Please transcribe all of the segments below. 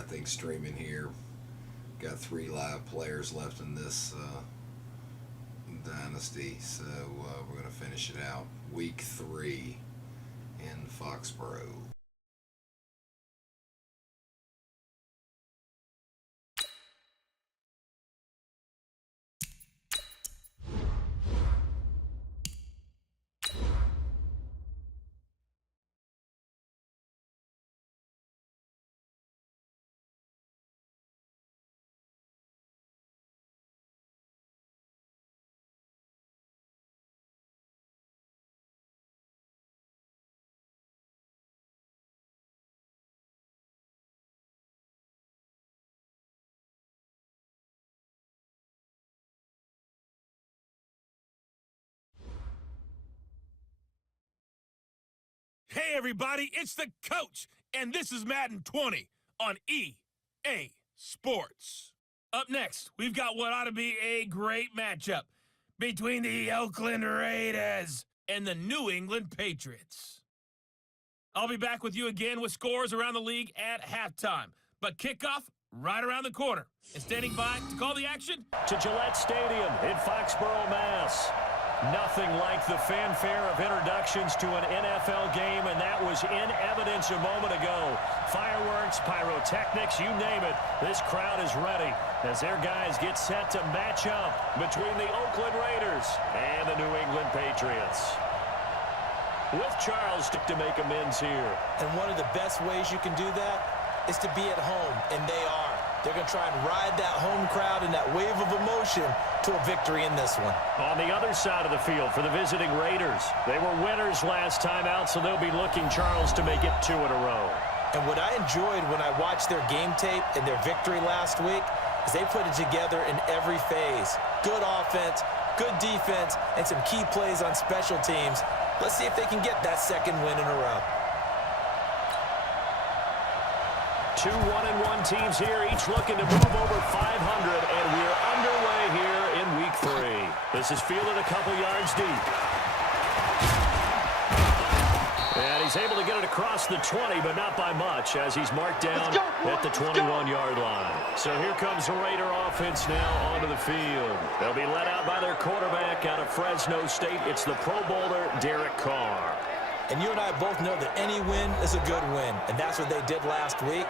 got things streaming here. Got 3 live players left in this dynasty, so we're going to finish it out. Week 3 in Foxborough. Hey everybody, it's the coach, and this is Madden 20 on EA Sports. Up next, we've got what ought to be a great matchup between the Oakland Raiders and the New England Patriots. I'll be back with you again with scores around the league at halftime, but kickoff right around the corner. And standing by to call the action to Gillette Stadium in Foxborough, Mass. Nothing like the fanfare of introductions to an NFL game, and that was in evidence a moment ago. Fireworks, pyrotechnics, you name it. This crowd is ready as their guys get set to match up between the Oakland Raiders and the New England Patriots. With Charles to make amends here. And one of the best ways you can do that is to be at home, and they are. They're going to try and ride that home crowd and that wave of emotion to a victory in this one. On the other side of the field for the visiting Raiders, they were winners last time out, so they'll be looking, Charles, to make it 2 in a row. And what I enjoyed when I watched their game tape and their victory last week is they put it together in every phase. Good offense, good defense, and some key plays on special teams. Let's see if they can get that second win in a row. 2 1-1 teams here, each looking to move over 500, and we're underway here in Week 3. This is fielded a couple yards deep. And he's able to get it across the 20, but not by much, as he's marked down at the 21-yard line. So here comes the Raider offense now onto the field. They'll be led out by their quarterback out of Fresno State. It's the Pro Bowler, Derek Carr. And you and I both know that any win is a good win, and that's what they did last week.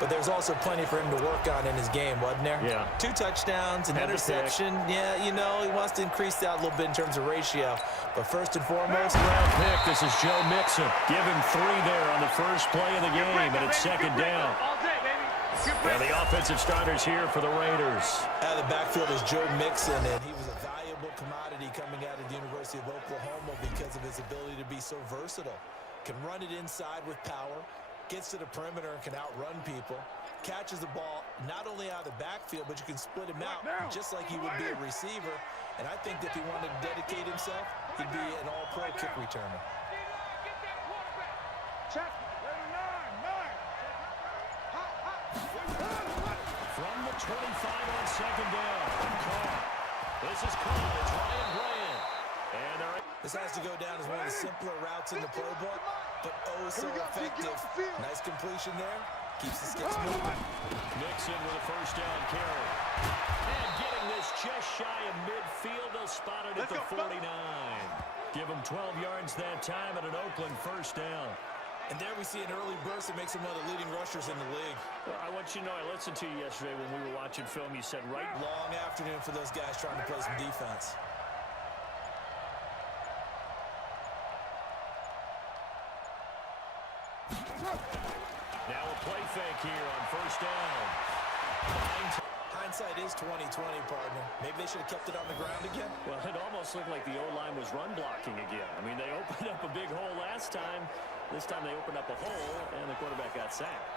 But there's also plenty for him to work on in his game, wasn't there? Yeah. 2 touchdowns, an interception. Yeah, you know, he wants to increase that a little bit in terms of ratio. But first and foremost, round pick. This is Joe Mixon. Give him 3 there on the first play of the game, and it's second down. And the offensive starters here for the Raiders. Out of the backfield is Joe Mixon, and he was a valuable commodity coming out of the University of Oklahoma because of his ability to be so versatile. Can run it inside with power. Gets to the perimeter and can outrun people, catches the ball not only out of the backfield, but you can split him out just like he would be a receiver. And I think that if he wanted to dedicate himself, he'd be an all-pro kick returner. From the 25 on second down, Carr. This is caught. It's Ryan Bryant. And this has to go down as one of the simpler routes in the playbook, but oh so effective. Nice completion there. Keeps the sticks moving. Mixon with a first down carry. And getting this just shy of midfield. They'll spot it at the 49. Give them 12 yards that time at an Oakland first down. And there we see an early burst that makes him one of the leading rushers in the league. Well, I want you to know, I listened to you yesterday when we were watching film. You said long afternoon for those guys trying to play some defense. Now a play fake here on first down. Hindsight is 20/20, partner. Maybe they should have kept it on the ground again. Well, it almost looked like the O-line was run blocking again. I mean, they opened up a big hole last time. This time they opened up a hole, and the quarterback got sacked.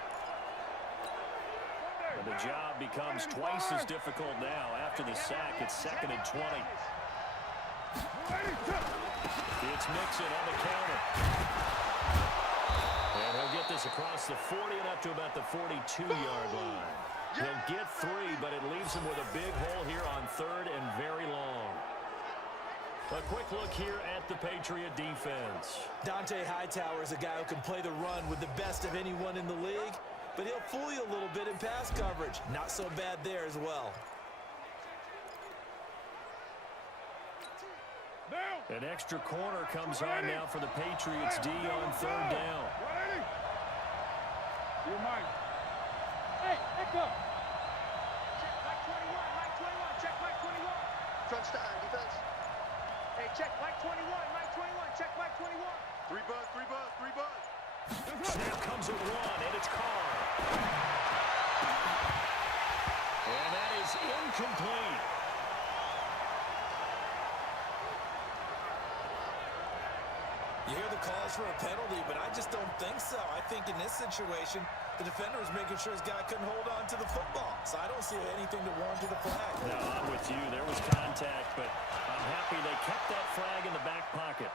And the job becomes twice as difficult now. After the sack, it's 2nd and 20. It's Mixon on the counter. And he'll get this across the 40 and up to about the 42-yard line. He'll get 3, but it leaves him with a big hole here on 3rd and very long. A quick look here at the Patriot defense. Dante Hightower is a guy who can play the run with the best of anyone in the league. but he'll fool you a little bit in pass coverage. Not so bad there as well. An extra corner comes on now for the Patriots D on third down. You're mine. Hey, echo. Check Mike 21, check Mike 21. Crunch time, defense. Hey, check Mike 21, check Mike 21. Three buzz. Snap comes at one, and it's called. And that is incomplete. You hear the calls for a penalty, but I just don't think so. I think in this situation, the defender was making sure his guy couldn't hold on to the football. So I don't see anything to warrant the flag. No, I'm with you. There was contact, but I'm happy they kept that flag in the back pocket.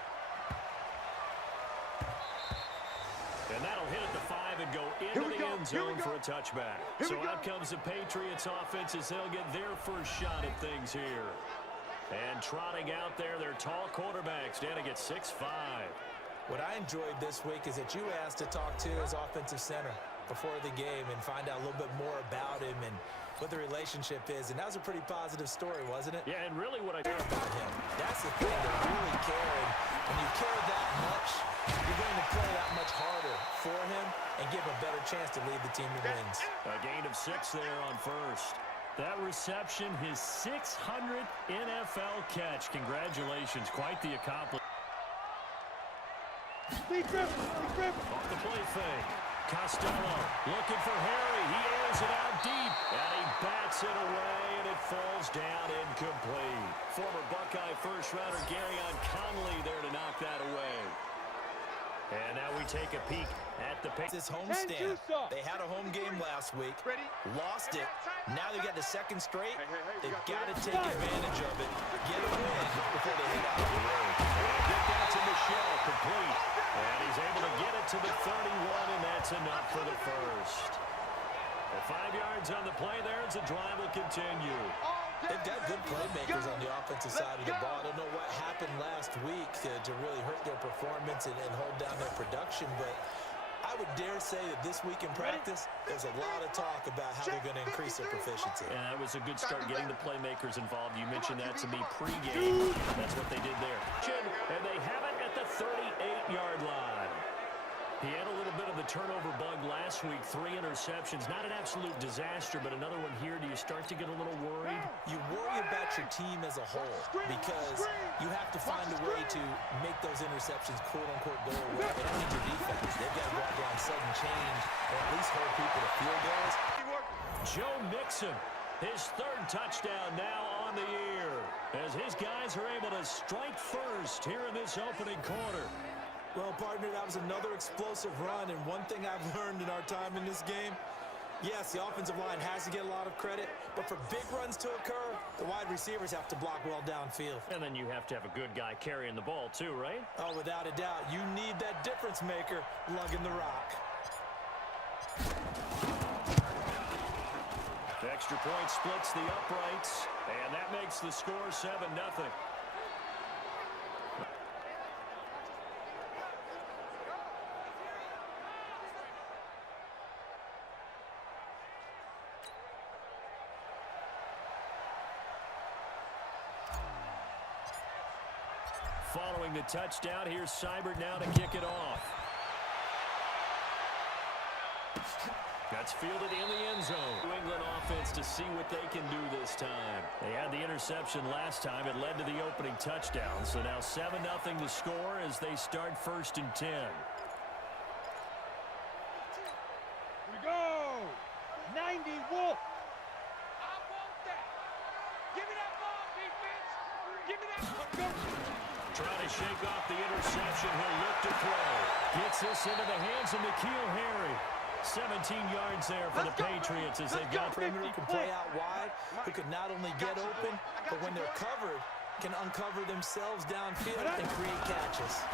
And that'll hit at the 5 and go into the end zone for a touchback. So out comes the Patriots offense as they'll get their first shot at things here. And trotting out there, their tall quarterback standing at 6'5". What I enjoyed this week is that you asked to talk to his offensive center before the game and find out a little bit more about him and what the relationship is. And that was a pretty positive story, wasn't it? Yeah, and really what I care about him. That's the thing, to really care. And when you care that much, you're going to play that much harder for him and give him a better chance to lead the team to wins. A gain of 6 there on first. That reception, his 600th NFL catch. Congratulations, quite the accomplishment. Off the play fake. Costello looking for Harry. He airs it out deep, and he bats it away, and it falls down incomplete. Former Buckeye first-rounder Garyon Conley there to knock that away. And now we take a peek at the pick. This homestand. They had a home game last week. Lost it. Now they got the second straight. They've got to take advantage of it. Get a win before they head out on the road. Get that to Michelle, complete. And he's able to get it to the 31, and that's enough for the first. And 5 yards on the play there as the drive will continue. They've got good playmakers on the offensive side of the ball. I don't know what happened last week to really hurt their performance and hold down their production, but I would dare say that this week in practice, there's a lot of talk about how they're going to increase their proficiency. And that was a good start getting the playmakers involved. You mentioned that to me pregame. That's what they did there. And they have it at the 38-yard line. He had a little bit of the turnover bug last week, 3 interceptions. Not an absolute disaster, but another one here. Do you start to get a little worried? You worry about your team as a whole because you have to find a way to make those interceptions, quote-unquote, go away. But that means your defense. They've got to go out there on sudden change or at least hold people to field goals. Joe Mixon, his 3rd touchdown now on the year as his guys are able to strike first here in this opening quarter. Well, partner, that was another explosive run, and one thing I've learned in our time in this game, yes, the offensive line has to get a lot of credit, but for big runs to occur, the wide receivers have to block well downfield. And then you have to have a good guy carrying the ball too, right? Oh, without a doubt. You need that difference maker lugging the rock. The extra point splits the uprights, and that makes the score 7-0. Following the touchdown, here's Seibert now to kick it off. That's fielded in the end zone. New England offense to see what they can do this time. They had the interception last time. It led to the opening touchdown. So now 7-0 the score as they start 1st and 10. Here we go. 90 Wolf. I want that. Give me that ball, defense. Give me that ball. Trying to shake off the interception. He'll look to throw. Gets this into the hands of N'Keal Harry. 17 yards there for the Patriots as they've got Perimeter can play out wide, who can not only get open, but when they're covered, can uncover themselves downfield and create catches.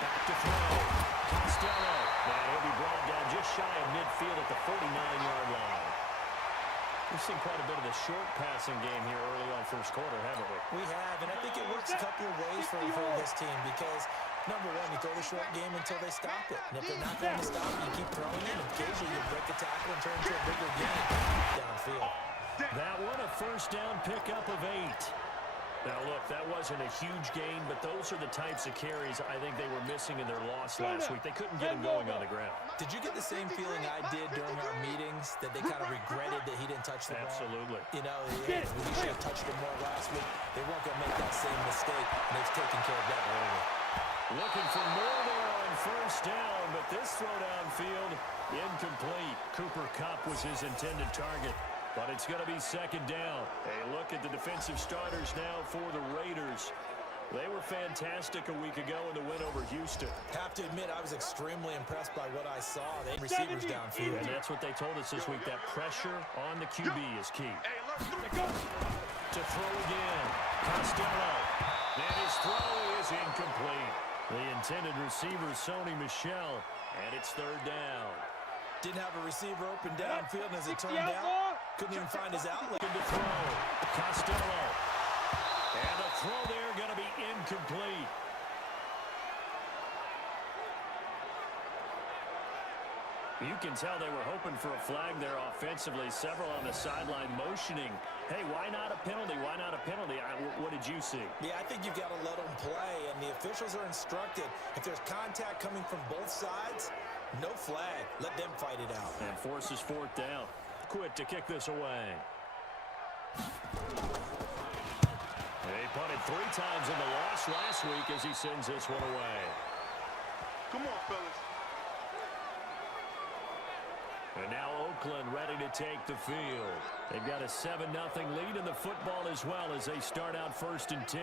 back to throw. Costello. And he'll be brought down just shy of midfield at the 49-yard line. We've seen quite a bit of the short passing game here early on first quarter, haven't we? We have, and I think it works a couple of ways for this team because Number one, you throw the short game until they stop it. And if they're not going to stop it, you keep throwing it. And occasionally you break a tackle and turn into a bigger game downfield. That one, a first down pickup of 8. Now, look, that wasn't a huge gain, but those are the types of carries I think they were missing in their loss last week. They couldn't get him going on the ground. Did you get the same feeling I did during our meetings, that they kind of regretted that he didn't touch the ball? Absolutely. You know, he should have touched it more last week. They weren't going to make that same mistake, and they've taken care of that early. Looking for more there on first down, but this throw downfield, incomplete. Cooper Kupp was his intended target. But it's going to be second down. A look at the defensive starters now for the Raiders. They were fantastic a week ago in the win over Houston. Have to admit, I was extremely impressed by what I saw. They receivers downfield. And that's what they told us this week. That pressure on the QB is key. To throw again. Costello. And his throw is incomplete. The intended receiver, Sony Michel. And it's third down. Didn't have a receiver open downfield, and as it turned out, couldn't even find his outlet. To throw. Costello. And the throw there going to be incomplete. You can tell they were hoping for a flag there offensively. Several on the sideline motioning. Hey, why not a penalty? Why not a penalty? What did you see? Yeah, I think you've got to let them play, and the officials are instructed. If there's contact coming from both sides, no flag. Let them fight it out. And forces fourth down. Quick to kick this away. They punted 3 times in the loss last week as he sends this one away. Come on, fellas. And now Oakland ready to take the field. They've got a 7-0 lead in the football as well as they start out 1st and 10.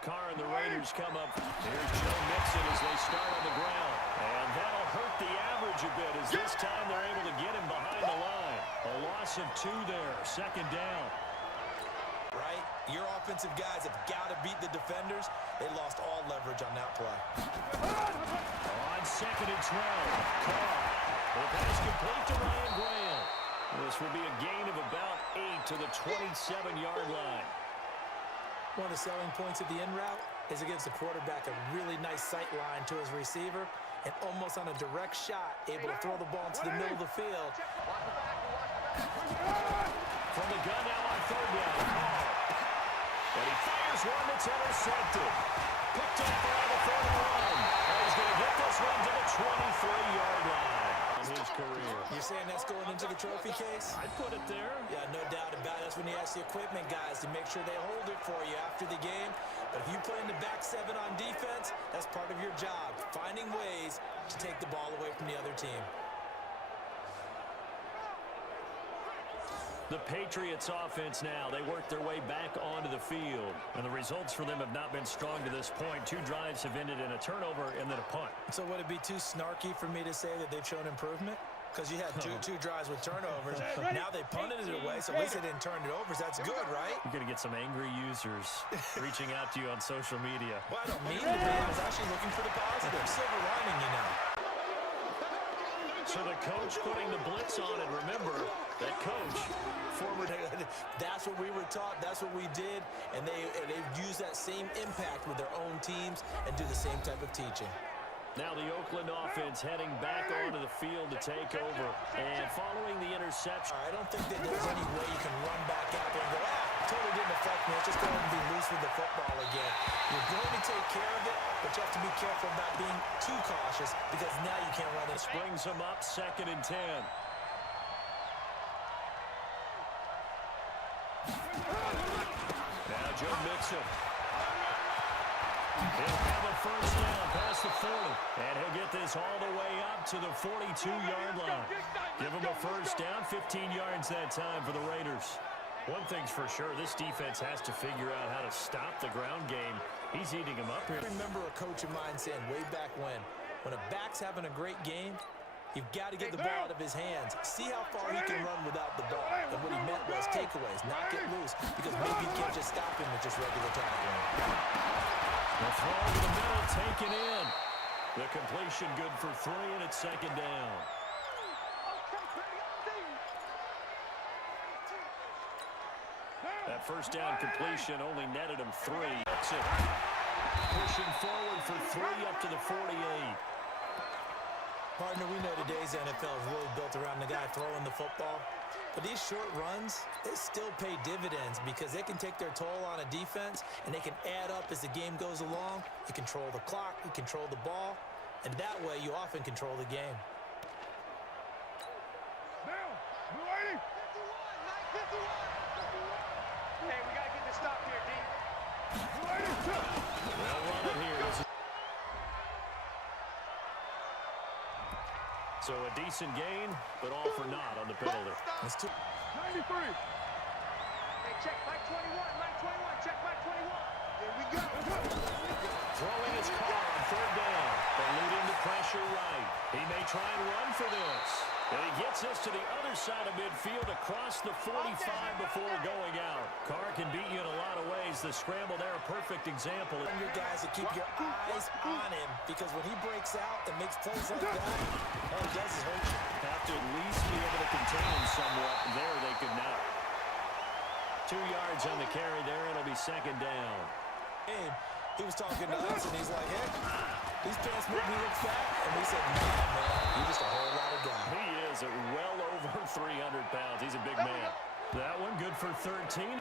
Carr and the Raiders come up. Here's Joe Mixon as they start on the ground. And that'll hurt the average a bit as this time they're able to get him behind the line. A loss of 2 there. Second down. Right? Your offensive guys have got to beat the defenders. They lost all leverage on that play. On 2nd and 12. Carr. The pass complete to Ryan Graham. This will be a gain of about 8 to the 27-yard line. One of the selling points of the in route is it gives the quarterback a really nice sight line to his receiver, and almost on a direct shot, able to throw the ball into the middle of the field. From the gun now on 3rd down. Carr. And he fires one that's intercepted. Picked up around the 31. And he's going to get this one to the 23-yard line in his career. You're saying that's going into the trophy case? I'd put it there. Yeah, no doubt about it. That's when you ask the equipment guys to make sure they hold it for you after the game. But if you play in the back 7 on defense, that's part of your job, finding ways to take the ball away from the other team. The Patriots offense now, they work their way back onto the field. And the results for them have not been strong to this point. 2 drives have ended in a turnover and then a punt. So would it be too snarky for me to say that they've shown improvement? Because you had two drives with turnovers. Now they punted it away, so at least they didn't turn it over. So that's good, right? You're going to get some angry users reaching out to you on social media. Well, I don't mean to be. I was actually looking for the positive. Silver lining, you know. So the coach putting the blitz on, and remember, that coach, former, that's what we were taught, that's what we did, and they've used that same impact with their own teams and do the same type of teaching. Now the Oakland offense heading back onto the field to take over. And following the interception. I don't think that there's any way you can run back out there and go, totally didn't affect me. Let's just go ahead and be loose with the football again. You're going to take care of it, but you have to be careful about being too cautious because now you can't run it. Brings them up 2nd and 10. Now Joe Mixon. He'll have a first down past the 40. And he'll get this all the way up to the 42-yard line. Give him a first down, 15 yards that time for the Raiders. One thing's for sure, this defense has to figure out how to stop the ground game. He's eating them up here. I remember a coach of mine saying way back when a back's having a great game, you've got to get the ball out of his hands. See how far he can run without the ball. And what he meant was takeaways, not get loose, because maybe you can't just stop him with just regular tackling. The throw to the middle, taken in. The completion good for 3, and it's 2nd down. That first down completion only netted him 3. That's it. Pushing forward for 3 up to the 48. Partner, we know today's NFL is really built around the guy throwing the football. But these short runs, they still pay dividends because they can take their toll on a defense, and they can add up as the game goes along. You control the clock, you control the ball, and that way you often control the game. Now, blue 80. 51, 51. Hey, we got to get this stop here, D. Blue 82. Well, run it here. So a decent gain, but all for naught on the penalty. That's 93. Hey, check Mike 21, Mike 21, check Mike 21. Here we go. Throwing his car on third down, eluding the pressure right. He may try and run for this. And he gets this to the other side of midfield across the 45 before going out. Carr can beat you in a lot of ways. The scramble there, a perfect example. And your guys to keep your eyes on him because when he breaks out and makes plays like that, all he does is hurt you. Have to at least be able to contain him somewhat. There they could not. 2 yards on the carry there. It'll be second down. He was talking to us, and he's like, hey, these pants make me look fat. And we said, nah, man, you're just a whole lot of guy. He is at well over 300 pounds. He's a big man. That one good for 13.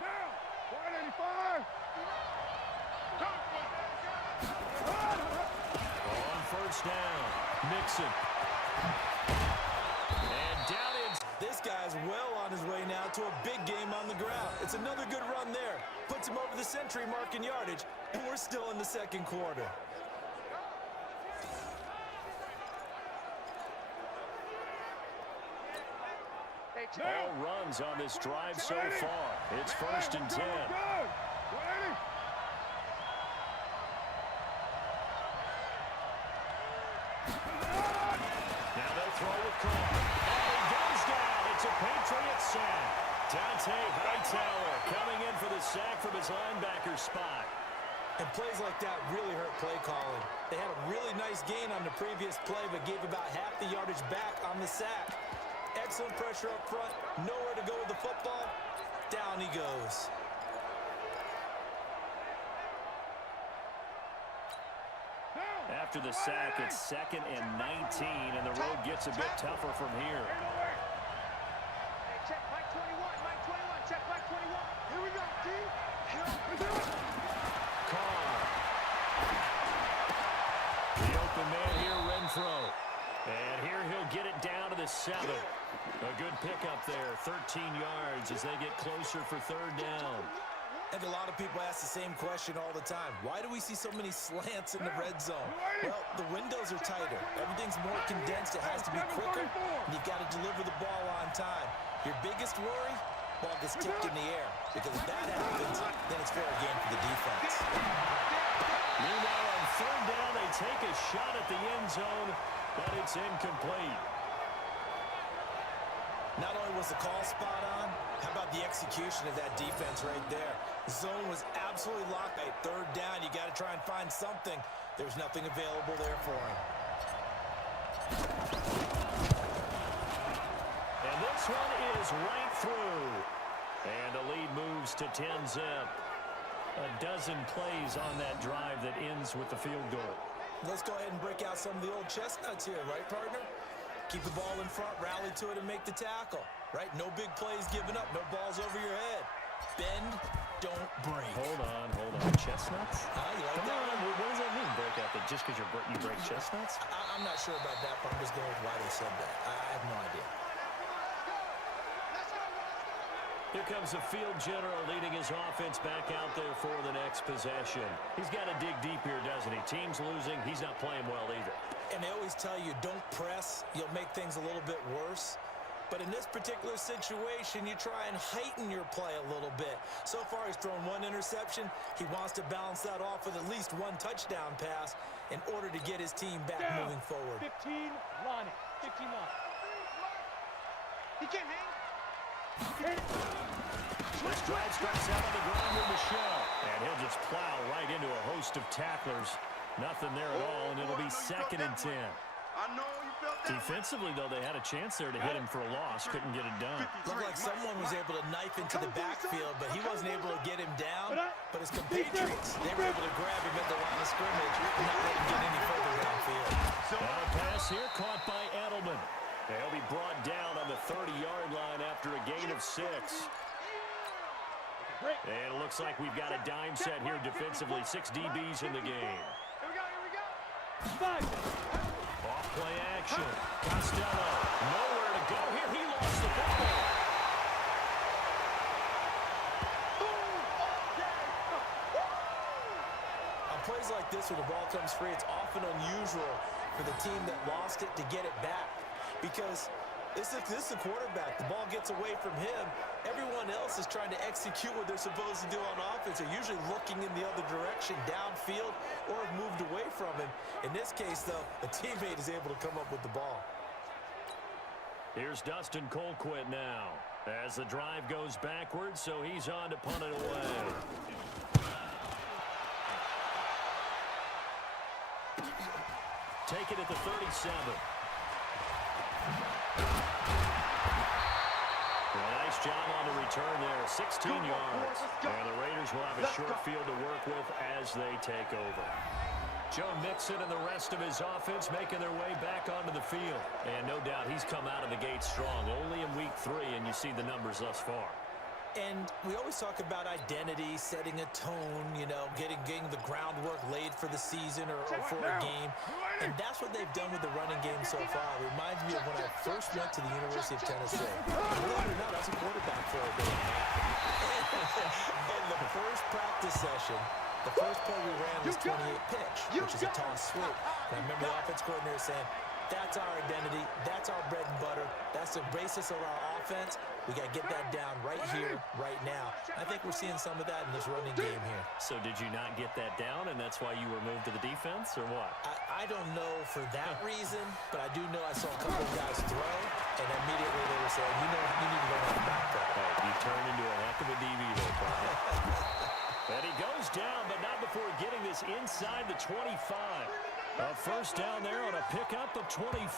Down. 185. On first down, Mixon. And down in. This guy's well on his way now to a big game on the ground. It's another good run there. Puts him over the century mark in yardage, and we're still in the second quarter. All runs on this drive so far. It's first and 10. Now they'll throw with Carr. And he goes down. It's a Patriots sack. Dante Hightower coming in for the sack from his linebacker spot. And plays like that really hurt play calling. They had a really nice gain on the previous play, but gave about half the yardage back on the sack. Excellent pressure up front. Nowhere to go with the football. Down he goes. After the sack, it's second and 19, and the road gets a bit tougher from here. Hey, check Mike 21, Mike 21, check Mike 21. Here we go, D. Carr. The open man here, Renfro. And here he'll get it down to the 7. A good pickup there, 13 yards as they get closer for third down. I think a lot of people ask the same question all the time. Why do we see so many slants in the red zone? Well, the windows are tighter. Everything's more condensed. It has to be quicker, and you've got to deliver the ball on time. Your biggest worry? Ball gets tipped in the air, because if that happens, then it's fair game for the defense. Meanwhile, on third down, they take a shot at the end zone, but it's incomplete. Not only was the call spot on, how about the execution of that defense right there? The zone was absolutely locked. At third down, you got to try and find something. There's nothing available there for him. And this one is right through. And the lead moves to 10-zip. A dozen plays on that drive that ends with the field goal. Let's go ahead and break out some of the old chestnuts here, right, partner? Keep the ball in front, rally to it, and make the tackle, right? No big plays given up, no balls over your head. Bend, don't break. Hold on. Chestnuts? You like Come that on, one? what does that mean, break out? That just because you break chestnuts? I'm not sure about that, but I'm just going with why they said that. I have no idea. Here comes the field general leading his offense back out there for the next possession. He's got to dig deep here, doesn't he? Team's losing. He's not playing well either. And they always tell you, don't press. You'll make things a little bit worse. But in this particular situation, you try and heighten your play a little bit. So far, he's thrown one interception. He wants to balance that off with at least one touchdown pass in order to get his team back moving forward. 15, line it. 15 line. He can't hang. This drive starts out on the ground with Michelle. And he'll just plow right into a host of tacklers. Nothing there at all, and it'll be 2nd and 10. I know you felt that. Defensively, though, they had a chance there to hit him for a loss. Couldn't get it done. Looked like someone was able to knife into the backfield, but he wasn't able to get him down. But his compatriots, they were able to grab him at the line of scrimmage and not let him get any further downfield. And a pass here caught by Edelman. They'll be brought down on the 30-yard line after a gain of 6. And it looks like we've got a dime set here defensively. 6 DBs in the game. Here we go. Off-play action. Costello, nowhere to go here. He lost the ball. On plays like this where the ball comes free, it's often unusual for the team that lost it to get it back. Because this is the quarterback. The ball gets away from him. Everyone else is trying to execute what they're supposed to do on offense. They're usually looking in the other direction, downfield, or have moved away from him. In this case, though, a teammate is able to come up with the ball. Here's Dustin Colquitt now. As the drive goes backwards, so he's on to punt it away. Take it at the 37. Nice job on the return there, 16 yards. And the Raiders will have a short field to work with as they take over. Joe Mixon and the rest of his offense making their way back onto the field. And no doubt he's come out of the gate strong, only in week 3, and you see the numbers thus far. And we always talk about identity, setting a tone, you know, getting the groundwork laid for the season or for a game. And that's what they've done with the running game so far. It reminds me of when I first went to the University of Tennessee. Believe it or not, I was a quarterback for a bit. In the first practice session, the first play we ran was 28 pitch, which is a toss sweep. And I remember the offense coordinator saying, that's our identity, that's our bread and butter, that's the basis of our offense. We got to get that down right here, right now. I think we're seeing some of that in this running game here. So did you not get that down, and that's why you were moved to the defense, or what? I don't know for that reason, but I do know I saw a couple of guys throw, and immediately they were saying, you know, you need to run out the back there. Hey, you turned into a heck of a DB there, Brian. And he goes down, but not before getting this inside the 25. A first down there on a pickup of 25.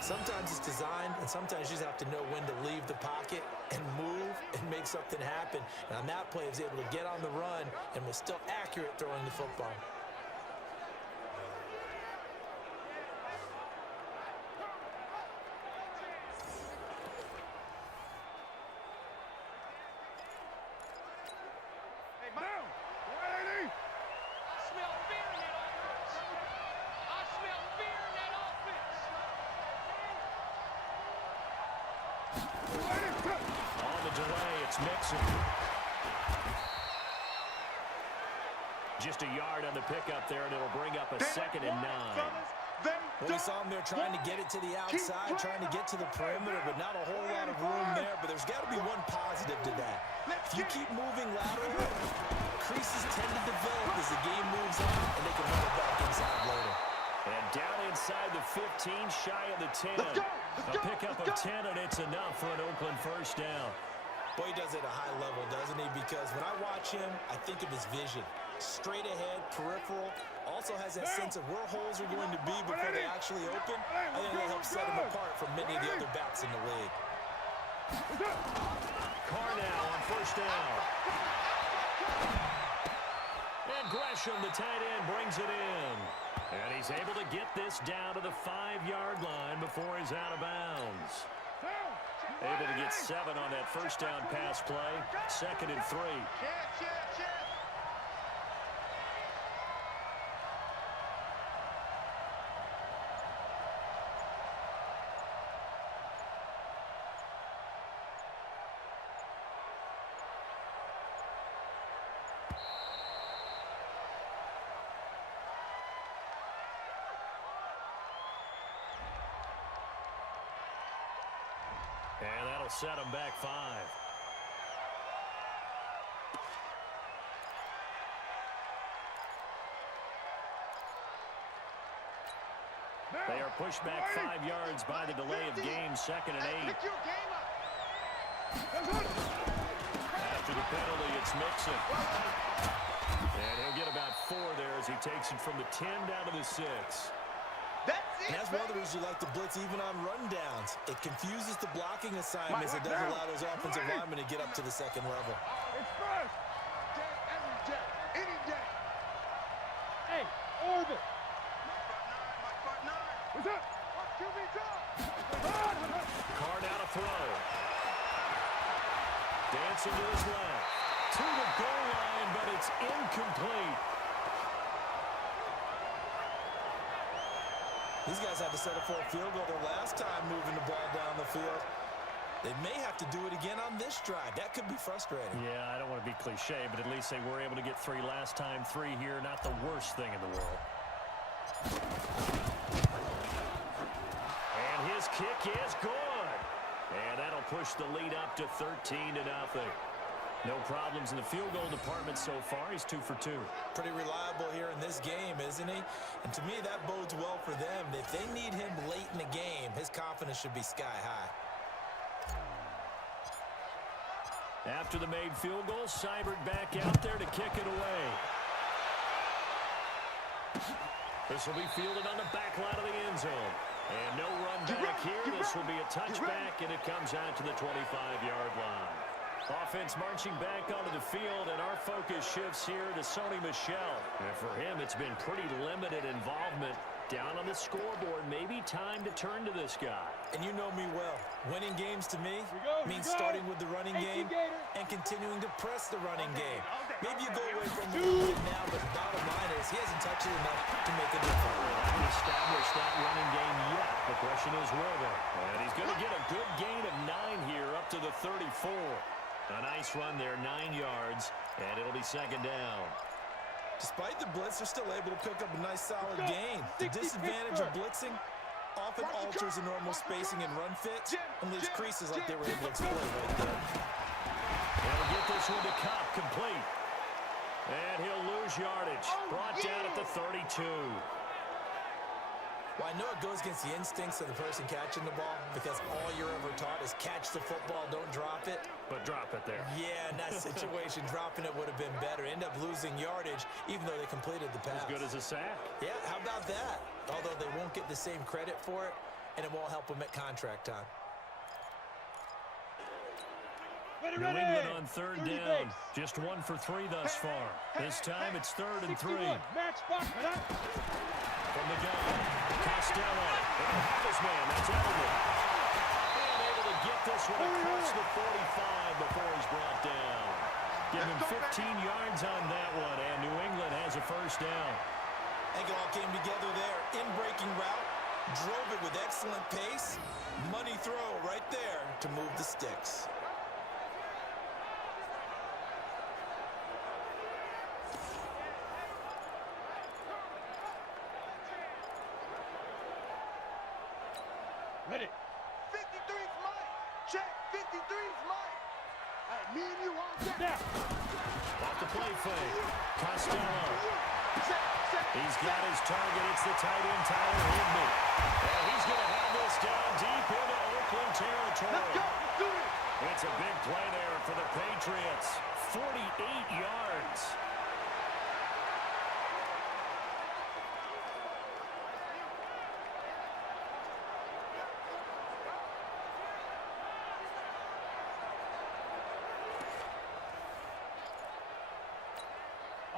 Sometimes it's designed, and sometimes you just have to know when to leave the pocket and move and make something happen. And on that play, he was able to get on the run and was still accurate throwing the football. Hey, down. 180. I smell fear in that offense. I smell fear in that offense. On the delay, it's Mixon. Just a yard on the pickup there, and it'll bring up a 2nd and 9. When we saw him there trying to get it to the outside, trying to get to the perimeter, but not a whole lot of room there. But there's got to be one positive to that. If you keep moving laterally, creases tend to develop as the game moves on, and they can run it back inside later. And down inside the 15, shy of the 10. A pickup of 10, and it's enough for an Oakland first down. Boy, he does it at a high level, doesn't he? Because when I watch him, I think of his vision. Straight ahead, peripheral, also has that sense of where holes are going to be before they actually open. I think that helps set him apart from many of the other backs in the league. Carr now on first down. And Gresham, the tight end, brings it in. And he's able to get this down to the 5-yard line before he's out of bounds. Able to get 7 on that first down pass play. 2nd and 3. And that'll set them back 5. They are pushed back 5 yards by the delay of game, 2nd and 8. Pick your game up. After the penalty, it's Mixon. And he'll get about 4 there as he takes it from the 10 down to the 6. That's it. And that's one of the reasons you like to blitz even on rundowns. It confuses the blocking assignments. It doesn't allow those offensive linemen to get up to the 2nd level. It's first. Day, every day, any day. Hey, orbit. Mark part 9. What's up? QB drop. Carr now to throw. Dancing to his left. To the goal line, but it's incomplete. These guys had to settle for a field goal their last time moving the ball down the field. They may have to do it again on this drive. That could be frustrating. Yeah, I don't want to be cliche, but at least they were able to get 3 last time. 3 here, not the worst thing in the world. And his kick is good. And that'll push the lead up to 13-0. No problems in the field goal department so far. He's 2 for 2. Pretty reliable here in this game, isn't he? And to me, that bodes well for them. If they need him late in the game, his confidence should be sky high. After the made field goal, Seibert back out there to kick it away. This will be fielded on the back line of the end zone. And no run back here. This will be a touchback, and it comes out to the 25-yard line. Offense marching back onto the field, and our focus shifts here to Sony Michel. And for him, it's been pretty limited involvement. Down on the scoreboard, maybe time to turn to this guy. And you know me well. Winning games to me means starting with the running game and continuing to press the running game. Maybe you go away from it a little bit now, but the bottom line is he hasn't touched it enough to make a difference. Haven't established that running game yet. The question is, will they? And he's going to get a good gain of 9 here up to the 34. A nice run there, 9 yards, and it'll be 2nd down. Despite the blitz, they're still able to pick up a nice solid gain. The disadvantage of blitzing often alters the normal spacing and run fits and leaves creases like they were able to exploit right there. He'll get this one to Cobb, complete. And he'll lose yardage. Brought down at the 32. Well, I know it goes against the instincts of the person catching the ball because all you're ever taught is catch the football, don't drop it. But drop it there. Yeah, in that situation, dropping it would have been better. End up losing yardage, even though they completed the pass. As good as a sack. Yeah, how about that? Although they won't get the same credit for it, and it won't help them at contract time. New England on 3rd down. Just 1 for 3 thus far. This time it's 3rd and 3. From the gun, Costello. It'll have his man. That's Elliott. And able to get this one across the 45 before he's brought down. Give him 15 yards on that one, and New England has a 1st down. I think it all came together there. In-breaking route, drove it with excellent pace. Money throw right there to move the sticks. Ready. 53's mine. Check. 53's mine. Hey, me and you all set. Now. Off the play fake. Costello. He's got his target. It's the tight end, Tyler Higbee. And he's going to have this down deep into Oakland territory. Let's go. Do it. It's a big play there for the Patriots. 48 yards.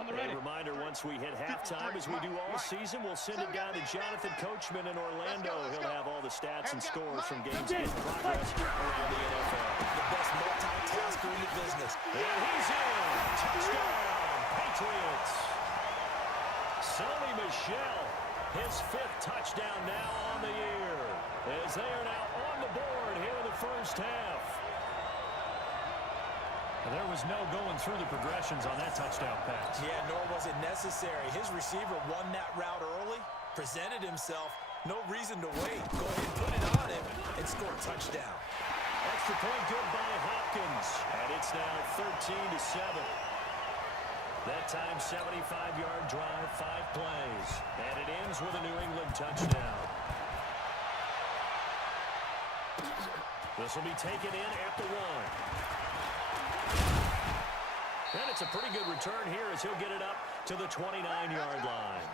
A reminder, once we hit halftime, as we do all season, we'll send it down to Jonathan Coachman in Orlando. He'll have all the stats and scores from games in progress around the NFL. The best multitasker in the business. And he's in. Touchdown, Patriots. Sony Michel, his 5th touchdown now on the year, as they are now on the board here in the 1st half. There was no going through the progressions on that touchdown pass. Yeah, nor was it necessary. His receiver won that route early, presented himself, no reason to wait. Go ahead and put it on him and score a touchdown. Extra point good by Hopkins. And it's now 13-7. That time, 75-yard drive, 5 plays. And it ends with a New England touchdown. This will be taken in at the 1. And it's a pretty good return here as he'll get it up to the 29-yard line.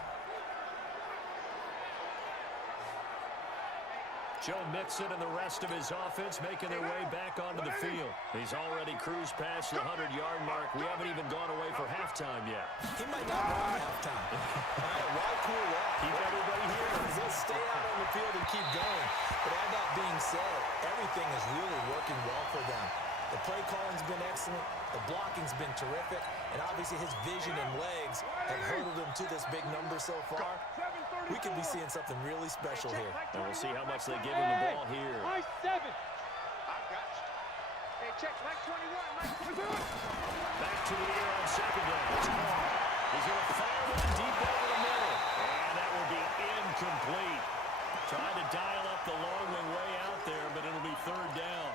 Joe Mixon and the rest of his offense making their way back onto the field. He's already cruised past the 100-yard mark. We haven't even gone away for halftime yet. He might not run halftime. Why cool off? Keep everybody here. He'll stay out on the field and keep going. But all that being said, everything is really working well for them. The play calling's been excellent. The blocking's been terrific. And obviously his vision and legs have hurdled him to this big number so far. We could be seeing something really special here. And we'll see how much they give him the ball here. My 7. I got you. Hey, check. Mike 21. Mike 21. Back to the air on second down. It's Carr. He's going to fire one deep over the middle. And that will be incomplete. Trying to dial up the long way out there, but it'll be third down.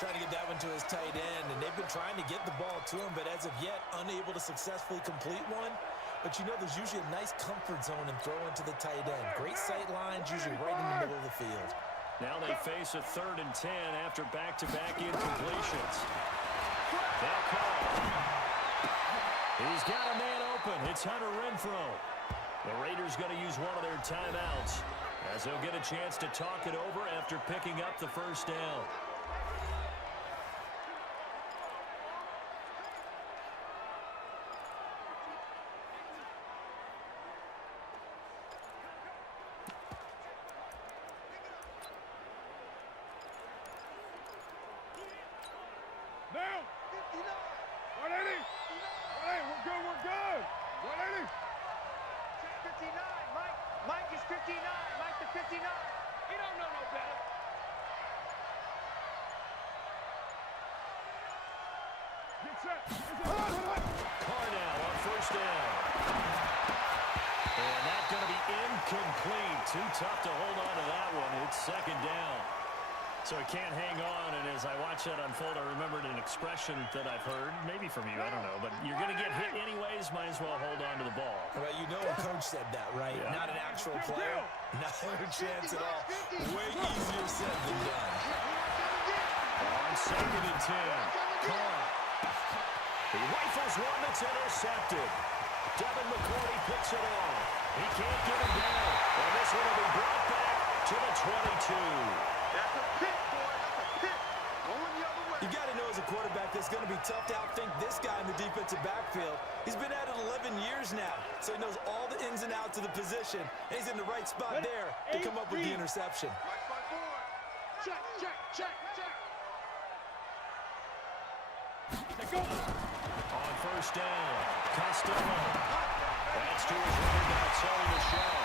Trying to get that one to his tight end, and they've been trying to get the ball to him, but as of yet, unable to successfully complete one. But you know, there's usually a nice comfort zone in throwing to the tight end. Great sight lines, usually right in the middle of the field. Now they face a 3rd and 10 after back-to-back incompletions. Now Carr. He's got a man open. It's Hunter Renfrow. The Raiders going to use one of their timeouts as they'll get a chance to talk it over after picking up the first down. Now. 180. 180. We're good. We're good. 180. Check 59. Mike. Mike is 59. Mike the 59. He don't know no better. Get set. Carr now on first down. And that's going to be incomplete. Too tough to hold on to that one. It's second down. So he can't hang on, and as I watch that unfold, I remembered an expression that I've heard, maybe from you, I don't know, but you're going to get hit anyways, might as well hold on to the ball. Well, you know a coach said that, right? Yeah. Not an actual player. Not a chance at all. Way easier said than done. On second and 10, Carr. He rifles one that's intercepted. Devin McCourty picks it off. He can't get it down, and this one will be brought back to the 22. That's a pick, boy. That's a pick. Going the other way. You got to know as a quarterback, it's going to be tough to outthink this guy in the defensive backfield. He's been at it 11 years now, so he knows all the ins and outs of the position, and he's in the right spot there to come up with the interception. Right by boy. Check. Check. Check. Check. They go. On first down, Costello. That's to his running back, Tony Michelle.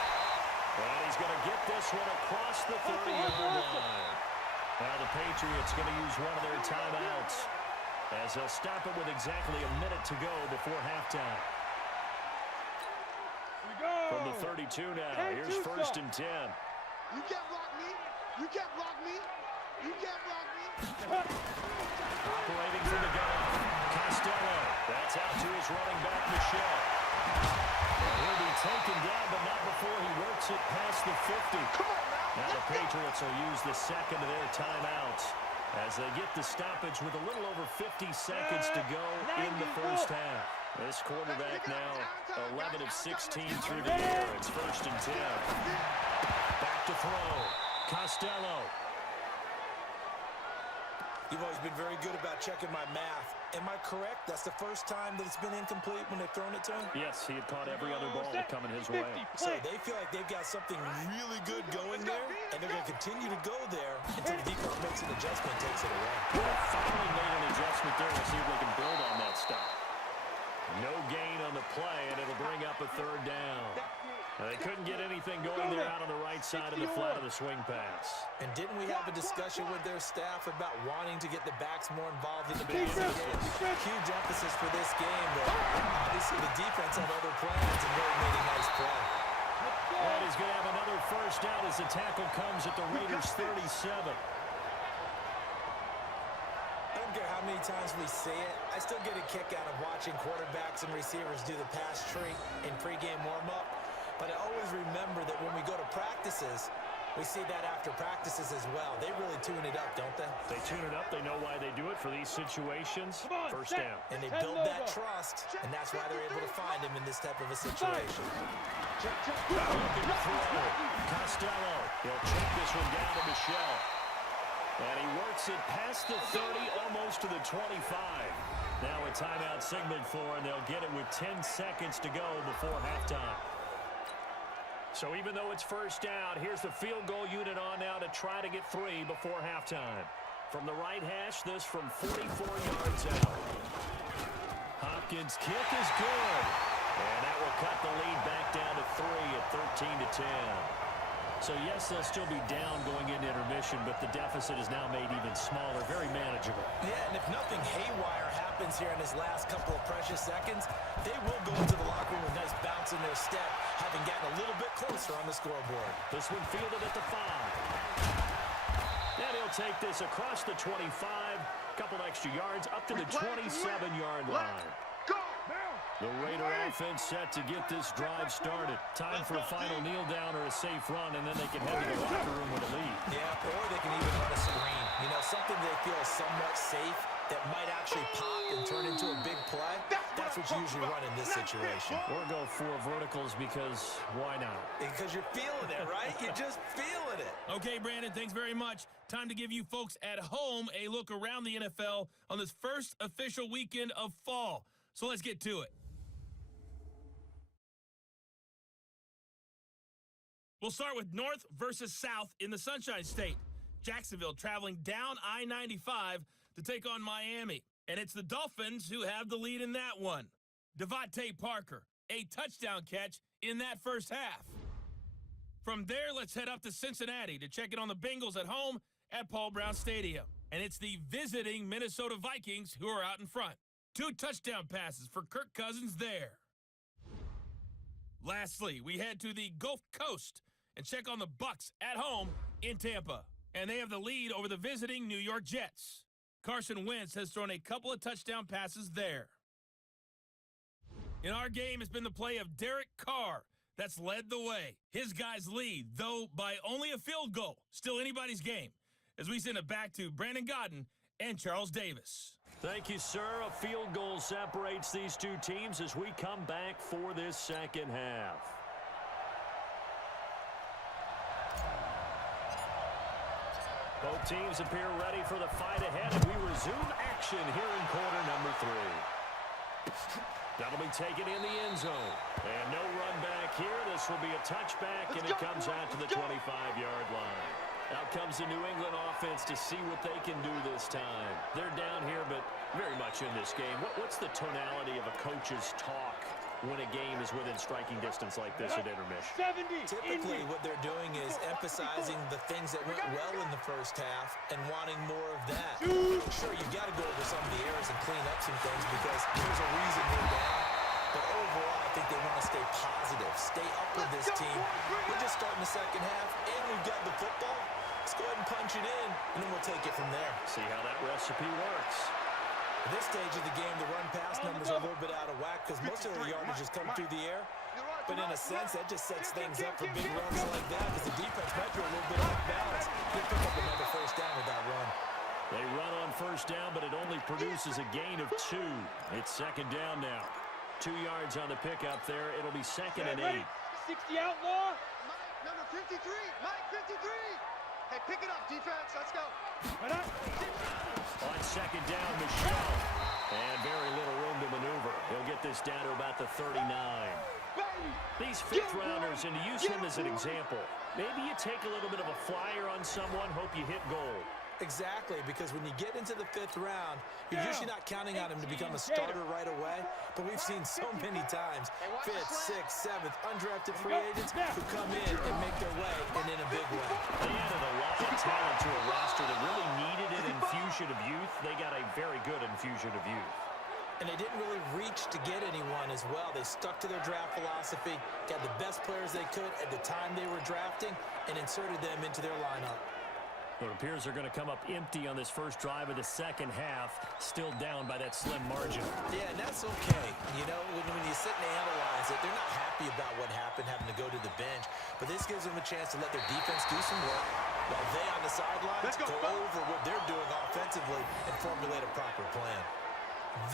And he's going to get this one across the 30-yard line. Now the Patriots going to use one of their timeouts as they'll stop it with exactly a minute to go before halftime. We go. From the 32 now, here's first and 10. You can't block me. You can't block me. You can't block me. Operating from the gun, Costello. That's out to his running back, Michelle. And he'll be taken down, but not before he works it past the 50. Now the Patriots will use the second of their timeouts as they get the stoppage with a little over 50 seconds to go in the first half. This quarterback now 11 of 16 through the air. It's first and 10. Back to throw. Costello. You've always been very good about checking my math. Am I correct? That's the first time that it's been incomplete when they've thrown it to him? Yes, he had caught every other ball coming his way. So they feel like they've got something really good going there, and they're going to continue to go there until the defense makes an adjustment and takes it away. Finally made an adjustment there to see if they can build on that stop. No gain on the play, and it'll bring up a third down. They couldn't get anything going there out on the right side of the flat of the swing pass. And didn't we have a discussion with their staff about wanting to get the backs more involved in the beginning of the game? Huge emphasis for this game, but obviously the defense had other plans and really made a nice play. And he's going to have another first down as the tackle comes at the Raiders' 37. many times we see it, I still get a kick out of watching quarterbacks and receivers do the pass tree in pregame warm-up. But I always remember that when we go to practices, we see that after practices as well. They really tune it up, don't they? They tune it up. They know why they do it for these situations. First down. And they build that trust, and that's why they're able to find him in this type of a situation. Looking to throw. Costello. He'll check this one down to Michelle. And he works it past the 30, almost to the 25. Now a timeout signaled for, and they'll get it with 10 seconds to go before halftime. So even though it's first down, here's the field goal unit on now to try to get 3 before halftime. From the right hash, this from 44 yards out. Hopkins' kick is good. And that will cut the lead back down to 3 at 13-10. So, yes, they'll still be down going into intermission, but the deficit is now made even smaller, very manageable. Yeah, and if nothing haywire happens here in his last couple of precious seconds, they will go into the locker room with a nice bounce in their step, having gotten a little bit closer on the scoreboard. This one fielded at the 5. And he'll take this across the 25, couple extra yards, up to the 27-yard line. The Raider offense set to get this drive started. Time for a final kneel down or a safe run, and then they can head to the locker room with a lead. Yeah, or they can even run a screen. You know, something they feel somewhat safe that might actually pop and turn into a big play. That's what you usually run in this situation. Or go for verticals because why not? Because you're feeling it, right? You're just feeling it. Okay, Brandon, thanks very much. Time to give you folks at home a look around the NFL on this first official weekend of fall. So let's get to it. We'll start with North versus South in the Sunshine State. Jacksonville traveling down I-95 to take on Miami. And it's the Dolphins who have the lead in that one. Devontae Parker, a touchdown catch in that first half. From there, let's head up to Cincinnati to check in on the Bengals at home at Paul Brown Stadium. And it's the visiting Minnesota Vikings who are out in front. 2 touchdown passes for Kirk Cousins there. Lastly, we head to the Gulf Coast and check on the Bucs at home in Tampa. And they have the lead over the visiting New York Jets. Carson Wentz has thrown a couple of touchdown passes there. In our game has been the play of Derek Carr that's led the way. His guys lead, though by only a field goal. Still anybody's game, as we send it back to Brandon Godden and Charles Davis. Thank you, sir. A field goal separates these two teams as we come back for this second half. Both teams appear ready for the fight ahead, and we resume action here in quarter number 3. That'll be taken in the end zone. And no run back here. This will be a touchback, and it comes out to the 25-yard line. Out comes the New England offense to see what they can do this time. They're down here, but very much in this game. What's the tonality of a coach's talk when a game is within striking distance like this at intermission? Typically, what they're doing is emphasizing the things that went well in the first half and wanting more of that. Sure, you've got to go over some of the errors and clean up some things because there's a reason you're down. But overall, I think they want to stay positive, stay up with this team. We're just starting the second half, and we've got the football. Let's go ahead and punch it in, and then we'll take it from there. See how that recipe works. At this stage of the game, the run-pass numbers are a little bit out of whack because most of their yardage has come through the air. But in a sense, that just sets things up for big runs like that because the defense might be a little bit off balance. They pick up another first down with that run. They run on first down, but it only produces a gain of 2. It's second down now. 2 yards on the pickup there. It'll be second and 8. 60 outlaw. Mike, number 53. Mike, 53. Hey, pick it up, defense. Let's go. On second down, Michelle. And very little room to maneuver. He'll get this down to about the 39. These fifth-rounders, and to use him as an example, maybe you take a little bit of a flyer on someone, hope you hit goal. Exactly, because when you get into the 5th round, you're usually not counting on him to become a starter right away, but we've seen so many times 5th, 6th, 7th, undrafted free agents who come in and make their way, and in a big way. They added a lot of talent to a roster that really needed an infusion of youth. They got a very good infusion of youth. And they didn't really reach to get anyone as well. They stuck to their draft philosophy, got the best players they could at the time they were drafting, and inserted them into their lineup. It appears they're going to come up empty on this first drive of the second half, still down by that slim margin. Yeah, and that's okay. You know, when you sit and analyze it, they're not happy about what happened, having to go to the bench. But this gives them a chance to let their defense do some work while they on the sidelines go over what they're doing offensively and formulate a proper plan.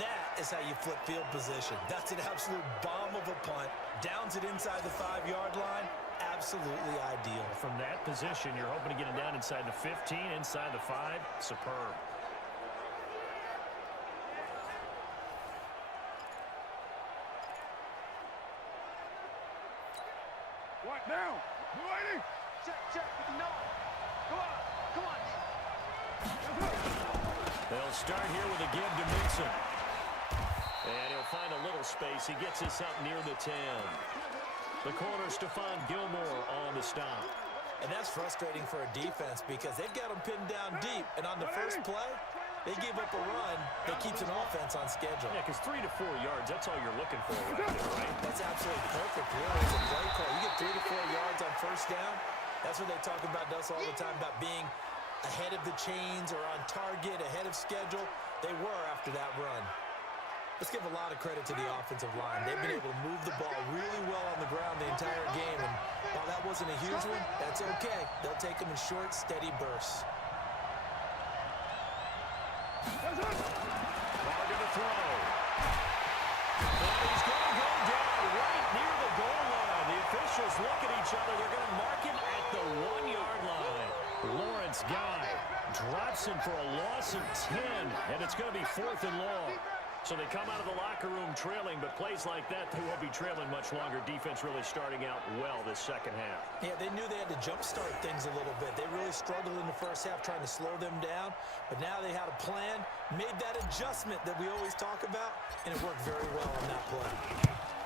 That is how you flip field position. That's an absolute bomb of a punt. Downs it inside the 5-yard line. Absolutely ideal. From that position, you're hoping to get it down inside the 15, inside the 5. Superb. What now? 280. Check, 59. Come on, come on. They'll start here with a give to Mixon. And he'll find a little space. He gets us up near the 10. The corner, Stephon Gilmore on the stop. And that's frustrating for a defense because they've got them pinned down deep. And on the first play, they give up a run that keeps an offense on schedule. Yeah, because 3 to 4 yards, that's all you're looking for right there, right? That's absolutely perfect. Really, as a play call, you get 3 to 4 yards on first down. That's what they talk about us all the time, about being ahead of the chains or on target, ahead of schedule. They were after that run. Let's give a lot of credit to the offensive line. They've been able to move the ball really well on the ground the entire game. And while that wasn't a huge one, that's okay. They'll take them in short, steady bursts. Morgan to throw. And he's going to go down right near the goal line. The officials look at each other. They're going to mark him at the 1-yard line. Lawrence Guy drops him for a loss of 10, and it's going to be 4th and long. So they come out of the locker room trailing, but plays like that, they won't be trailing much longer. Defense really starting out well this second half. Yeah, they knew they had to jumpstart things a little bit. They really struggled in the first half trying to slow them down, but now they had a plan, made that adjustment that we always talk about, and it worked very well on that play.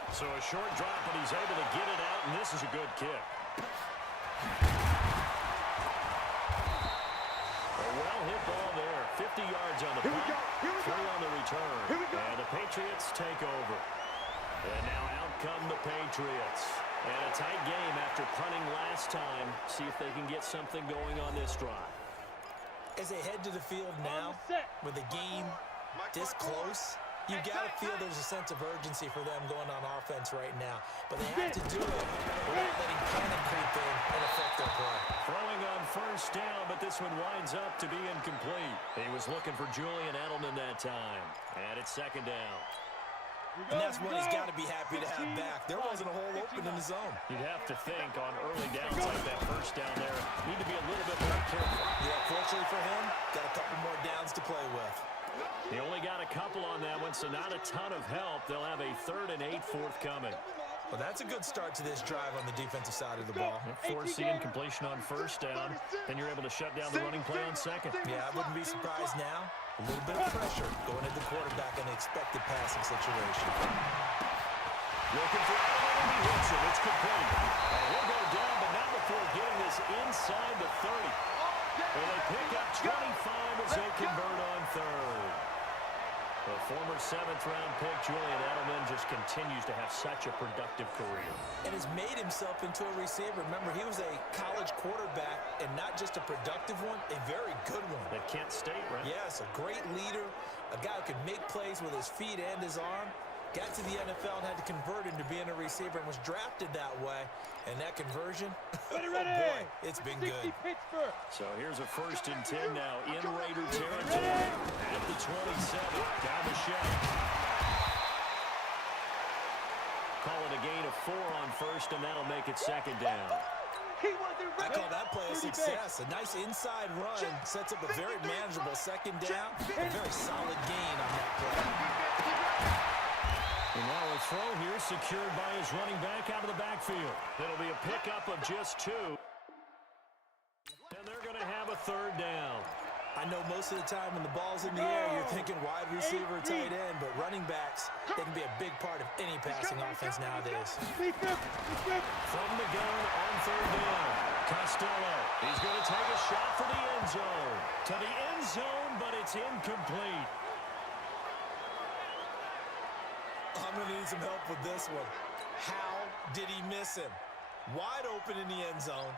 So a short drop, but he's able to get it out, and this is a good kick. A well-hit ball there. 50 yards on the punt, 3 on the return. And the Patriots take over. And now out come the Patriots. And a tight game after punting last time. See if they can get something going on this drive. As they head to the field now, with the game this close, you got to feel there's a sense of urgency for them going on offense right now. But they have to do it without letting panic creep in and affect their play. Throwing on first down, but this one winds up to be incomplete. He was looking for Julian Edelman that time. And it's second down. And that's what he's got to be happy to have back. There wasn't a hole open in the zone. You'd have to think on early downs like that first down there, need to be a little bit more careful. Yeah, fortunately for him, got a couple more downs to play with. He only got a couple on that one, so not a ton of help. They'll have a 3rd and 8 forthcoming. Well, that's a good start to this drive on the defensive side of the ball. Forcing completion on first down, then you're able to shut down the running play on second. Yeah, I wouldn't be surprised now. A little bit of pressure going into the quarterback in an expected passing situation. Looking for Edelman, and he hits him. It's complete. And he'll go down, but not before getting this inside the 30. Well, they pick up 25 as they convert on 3rd. The former 7th-round pick, Julian Edelman, just continues to have such a productive career. And has made himself into a receiver. Remember, he was a college quarterback, and not just a productive one, a very good one. At Kent State, right? Yes, a great leader, a guy who could make plays with his feet and his arm. Got to the NFL and had to convert into being a receiver and was drafted that way. And that conversion, oh boy, it's been good. So here's a 1st and 10 now in Raider territory at the 27. Down the shelf. Call it a gain of 4 on 1st, and that'll make it 2nd down. I call that play a success. A nice inside run sets up a very manageable 2nd down. A very solid gain on that play. And now a throw here secured by his running back out of the backfield. It'll be a pickup of just 2. And they're going to have a 3rd down. I know most of the time when the ball's in the air, you're thinking wide receiver, tight end, but running backs, they can be a big part of any passing offense nowadays. From the gun on 3rd down, Costello. He's going to take a shot for the end zone. To the end zone, but it's incomplete. I'm going to need some help with this one. How did he miss him? Wide open in the end zone.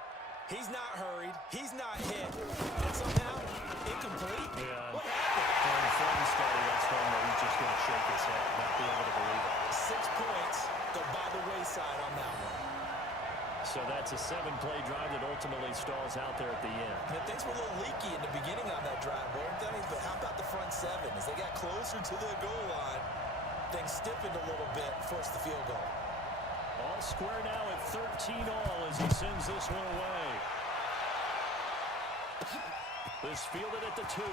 He's not hurried. He's not hit. And somehow, incomplete. Yeah. What happened? When film study, that's one where he's just going to shake his head, not be able to believe it. 6 points go by the wayside on that one. So that's a 7-play drive that ultimately stalls out there at the end. And things were a little leaky in the beginning on that drive, weren't they? But how about the front 7? As they got closer to the goal line, things stiffened a little bit, forced the field goal. All square now at 13 all as he sends this one away. This fielded at the 2.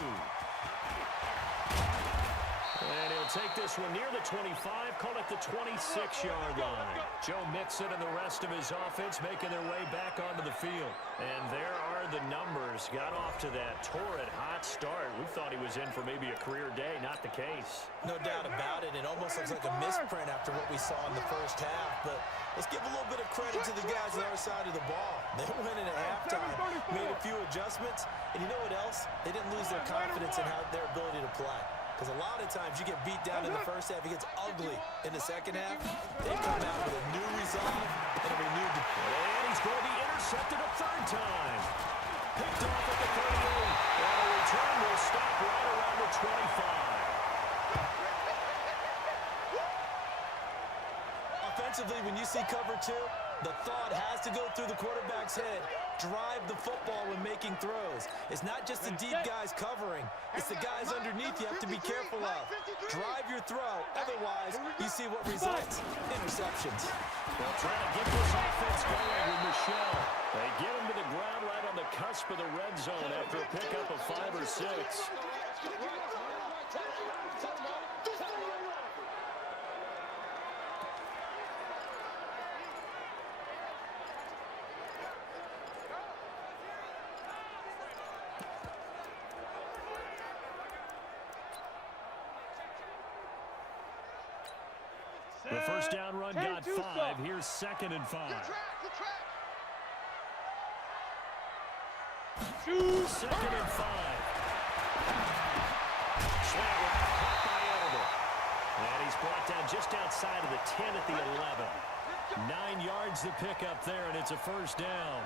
And he'll take this one near the 25, call it the 26-yard line. Joe Mixon and the rest of his offense making their way back onto the field. And there are the numbers. Got off to that torrid hot start. We thought he was in for maybe a career day. Not the case. No doubt about it. It almost looks like a misprint after what we saw in the first half. But let's give a little bit of credit to the guys on our side of the ball. They went in at halftime, made a few adjustments. And you know what else? They didn't lose their confidence in their ability to play. Because a lot of times you get beat down in the first half, it gets ugly in the second half. They come out with a new resolve and a renewed. And he's going to be intercepted a third time. Picked off at the 38. And the return will stop right around the 25. Offensively, when you see cover 2, the thought has to go through the quarterback's head. Drive the football when making throws. It's not just the deep guys covering. It's the guys underneath you have to be careful of. Drive your throw. Otherwise, you see what results. Interceptions. They'll try to get this offense going with Michelle. They get him to the ground right on the cusp of the red zone after a pickup of 5 or 6. The first down run got 5. Here's 2nd and 5. 2nd and 5. Slant route caught by Elder. And he's brought down just outside of the 10 at the 11. 9 yards to pick up there, and it's a first down.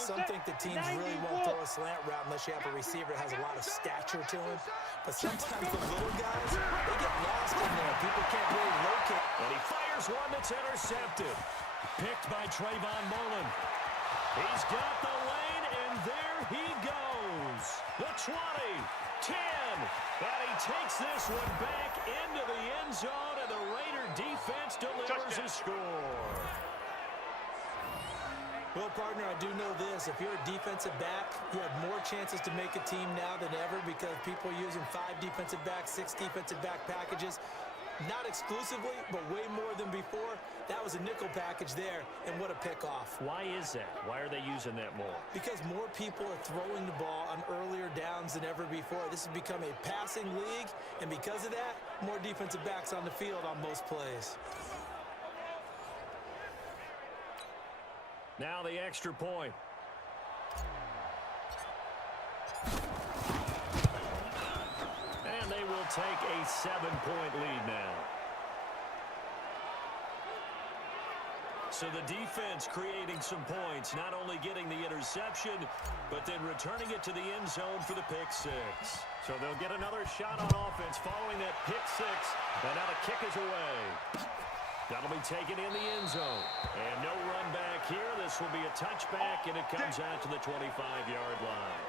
Some think the teams really won't throw a slant route unless you have a receiver that has a lot of stature to him. But sometimes the little guys, they get lost in there. People can't really locate. And he fires one that's intercepted. Picked by Trayvon Mullen. He's got the lane, and there he goes. The 20, 10, and he takes this one back into the end zone, and the Raider defense delivers a score. Well, partner, I do know this. If you're a defensive back, you have more chances to make a team now than ever because people are using 5 defensive backs, 6 defensive back packages. Not exclusively, but way more than before. That was a nickel package there, and what a pickoff. Why is that? Why are they using that more? Because more people are throwing the ball on earlier downs than ever before. This has become a passing league, and because of that, more defensive backs on the field on most plays. Now the extra point. And they will take a 7-point lead now. So the defense creating some points, not only getting the interception, but then returning it to the end zone for the pick 6. So they'll get another shot on offense following that pick 6. And now the kick is away. That'll be taken in the end zone. And no run back here. This will be a touchback, and it comes out to the 25-yard line.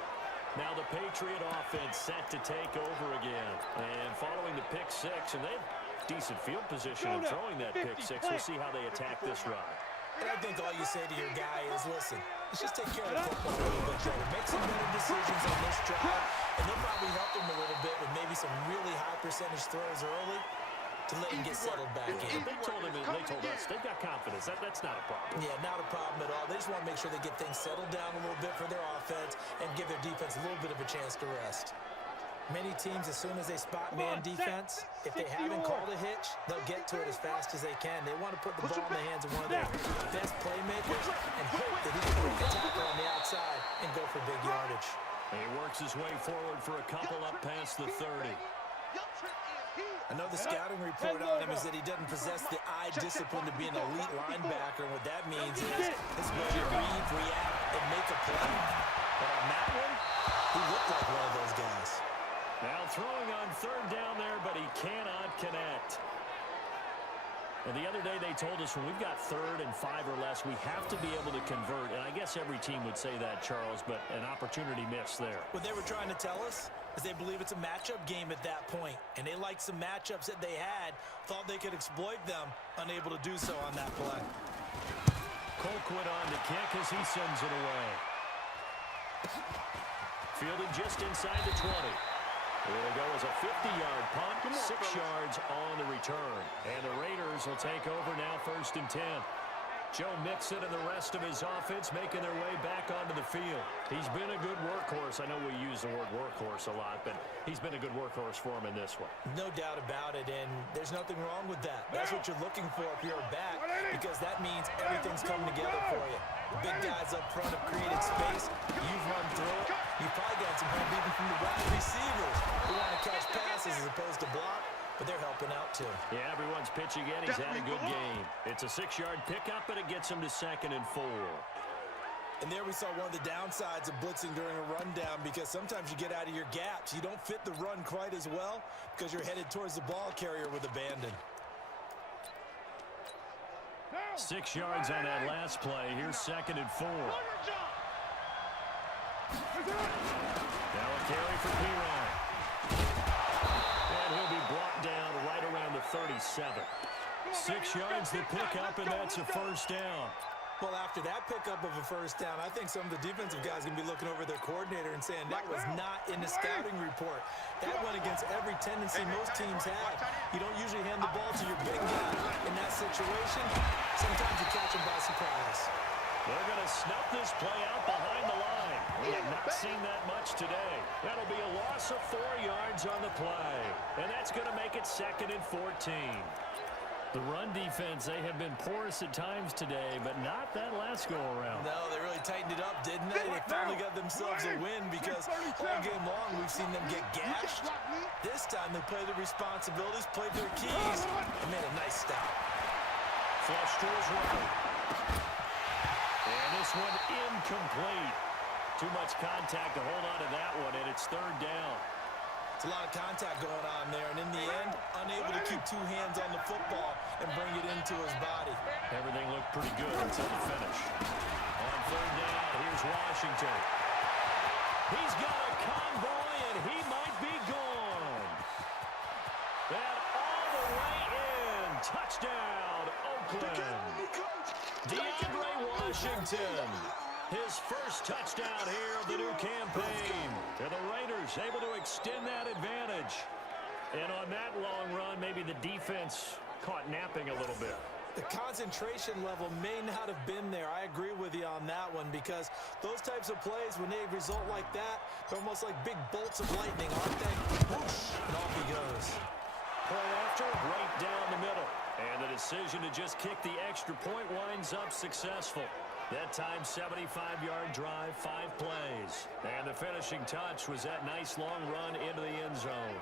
Now the Patriot offense set to take over again. And following the pick 6, and they have decent field position in throwing that pick 6. We'll see how they attack this run. And I think all you say to your guy is, listen, let's just take care of the football a little bit better. Make some better decisions on this drive, and they'll probably help him a little bit with maybe some really high percentage throws early to let him get settled back in. They told us they've got confidence. That's not a problem. Yeah, not a problem at all. They just want to make sure they get things settled down a little bit for their offense and give their defense a little bit of a chance to rest. Many teams, as soon as they spot man defense, if they haven't called a hitch, they'll get to it as fast as they can. They want to put the ball in the hands of one of their best playmakers and hope that he can break a tackle on the outside and go for big yardage. He works his way forward for a couple up past the 30. I know the scouting report on him is that he doesn't possess the high discipline to be an elite linebacker. And what that means is his ability to read, react, and make a play. But on that one, he looked like one of those guys. Now throwing on third down there, but he cannot connect. And the other day they told us when we've got 3rd and 5 or less, we have to be able to convert. And I guess every team would say that, Charles, but an opportunity missed there. What they were trying to tell us is they believe it's a matchup game at that point. And they liked some matchups that they had, thought they could exploit them, unable to do so on that play. Colquitt on to kick as he sends it away. Fielded just inside the 20. Here we go as a 50-yard punt, 6 yards on the return. And the Raiders will take over now 1st and 10. Joe Mixon and the rest of his offense making their way back onto the field. He's been a good workhorse. I know we use the word workhorse a lot, but he's been a good workhorse for him in this one. No doubt about it, and there's nothing wrong with that. That's what you're looking for if you're a back, because that means everything's coming together for you. The big guys up front have created space. You've run through it. You've probably got some help even from the wide receivers who want to catch passes as opposed to block, but they're helping out too. Yeah, everyone's pitching in. He's had a good game. It's a 6-yard pickup, and it gets him to 2nd and 4. And there we saw one of the downsides of blitzing during a rundown, because sometimes you get out of your gaps. You don't fit the run quite as well because you're headed towards the ball carrier with abandon. 6 yards on that last play. Here's 2nd and 4. Now a carry for P-Ryan. And he'll be brought down right around the 37. 6 yards to pick up, and that's a 1st down. Well, after that pickup of a 1st down, I think some of the defensive guys are going to be looking over their coordinator and saying that was not in the scouting report. That went against every tendency most teams have. You don't usually hand the ball to your big guy in that situation. Sometimes you catch him by surprise. They're going to snuff this play out behind the line. We have not seen that much today. That'll be a loss of 4 yards on the play. And that's going to make it 2nd and 14. The run defense, they have been porous at times today, but not that last go-around. No, they really tightened it up, didn't they? They finally got themselves a win, because all game long we've seen them get gashed. This time they played their responsibilities, played their keys, and made a nice stop. Flush to his right. And this one incomplete. Too much contact to hold on to that one, and it's 3rd down. It's a lot of contact going on there, and in the end, unable to keep 2 hands on the football and bring it into his body. Everything looked pretty good until the finish. On 3rd down, here's Washington. He's got a convoy, and he might be gone. And all the way in. Touchdown, Oakland. DeAndre Washington. His first touchdown here of the new campaign. And the Raiders able to extend that advantage. And on that long run, maybe the defense caught napping a little bit. The concentration level may not have been there. I agree with you on that one, because those types of plays, when they result like that, they're almost like big bolts of lightning, aren't they? Whoosh, and off he goes. Play after, right down the middle. And the decision to just kick the extra point winds up successful. That time, 75-yard drive, 5 plays. And the finishing touch was that nice long run into the end zone.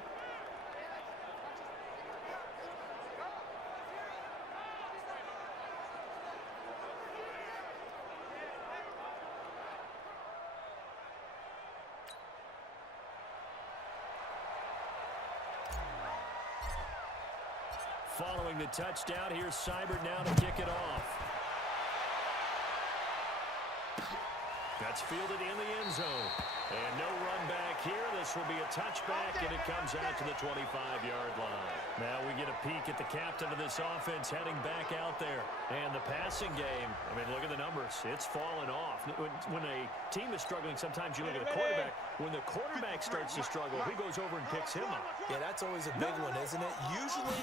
Following the touchdown, here's Seibert now to kick it off. That's fielded in the end zone. And no run back here. This will be a touchback, and it comes out to the 25-yard line. Now we get a peek at the captain of this offense heading back out there. And the passing game, I mean, look at the numbers. It's fallen off. When a team is struggling, sometimes you look at the quarterback. When the quarterback starts to struggle, he goes over and picks him up. Yeah, that's always a big one, isn't it? Usually,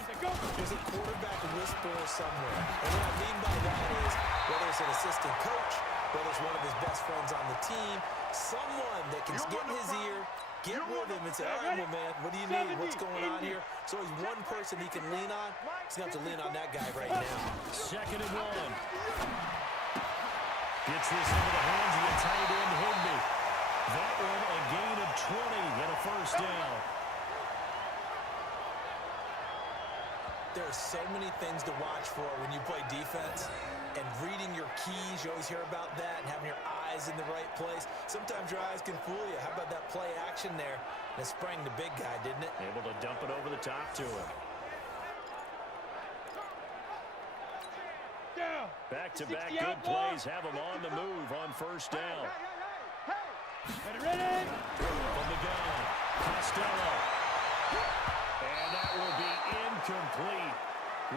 there's a quarterback whisperer somewhere. And what I mean by that is, whether it's an assistant coach, whether it's one of his best friends on the team, someone that can get in his ear, get with him and say, all right, well, man, what do you need? What's going on here? So he's one person he can lean on. He's going to have to lean on that guy right now. 2nd and 1. Gets this into the hands of the tight end, Higbee. That one a gain of 20 and a 1st down. There are so many things to watch for when you play defense. And reading your keys, you always hear about that, and having your eyes in the right place. Sometimes your eyes can fool you. How about that play action there? And it sprang the big guy, didn't it? Able to dump it over the top to him. Back-to-back good plays have him on the move on first down. Ready? From the gun, Costello. And that will be incomplete.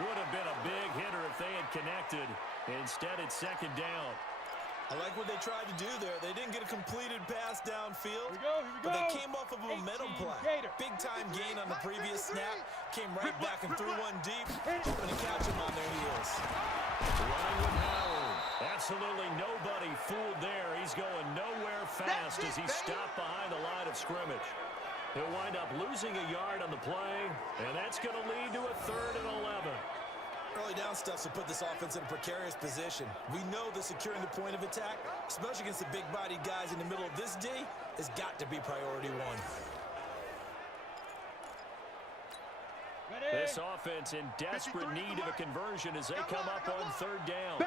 Would have been a big hitter if they had connected. Instead, it's second down. I like what they tried to do there. They didn't get a completed pass downfield. Here we go. But they came off of a momentum play. Big-time gain on the previous snap. Came right back and threw one deep. Hoping to catch them on their heels. Running with Howard. Absolutely nobody fooled there. He's going nowhere fast as he's stopped behind the line of scrimmage. He'll wind up losing a yard on the play, and that's going to lead to a 3rd and 11. Early down stuff will put this offense in a precarious position. We know that securing the point of attack, especially against the big-bodied guys in the middle of this D, has got to be priority one. This offense in desperate need of a conversion as they come up on 3rd down.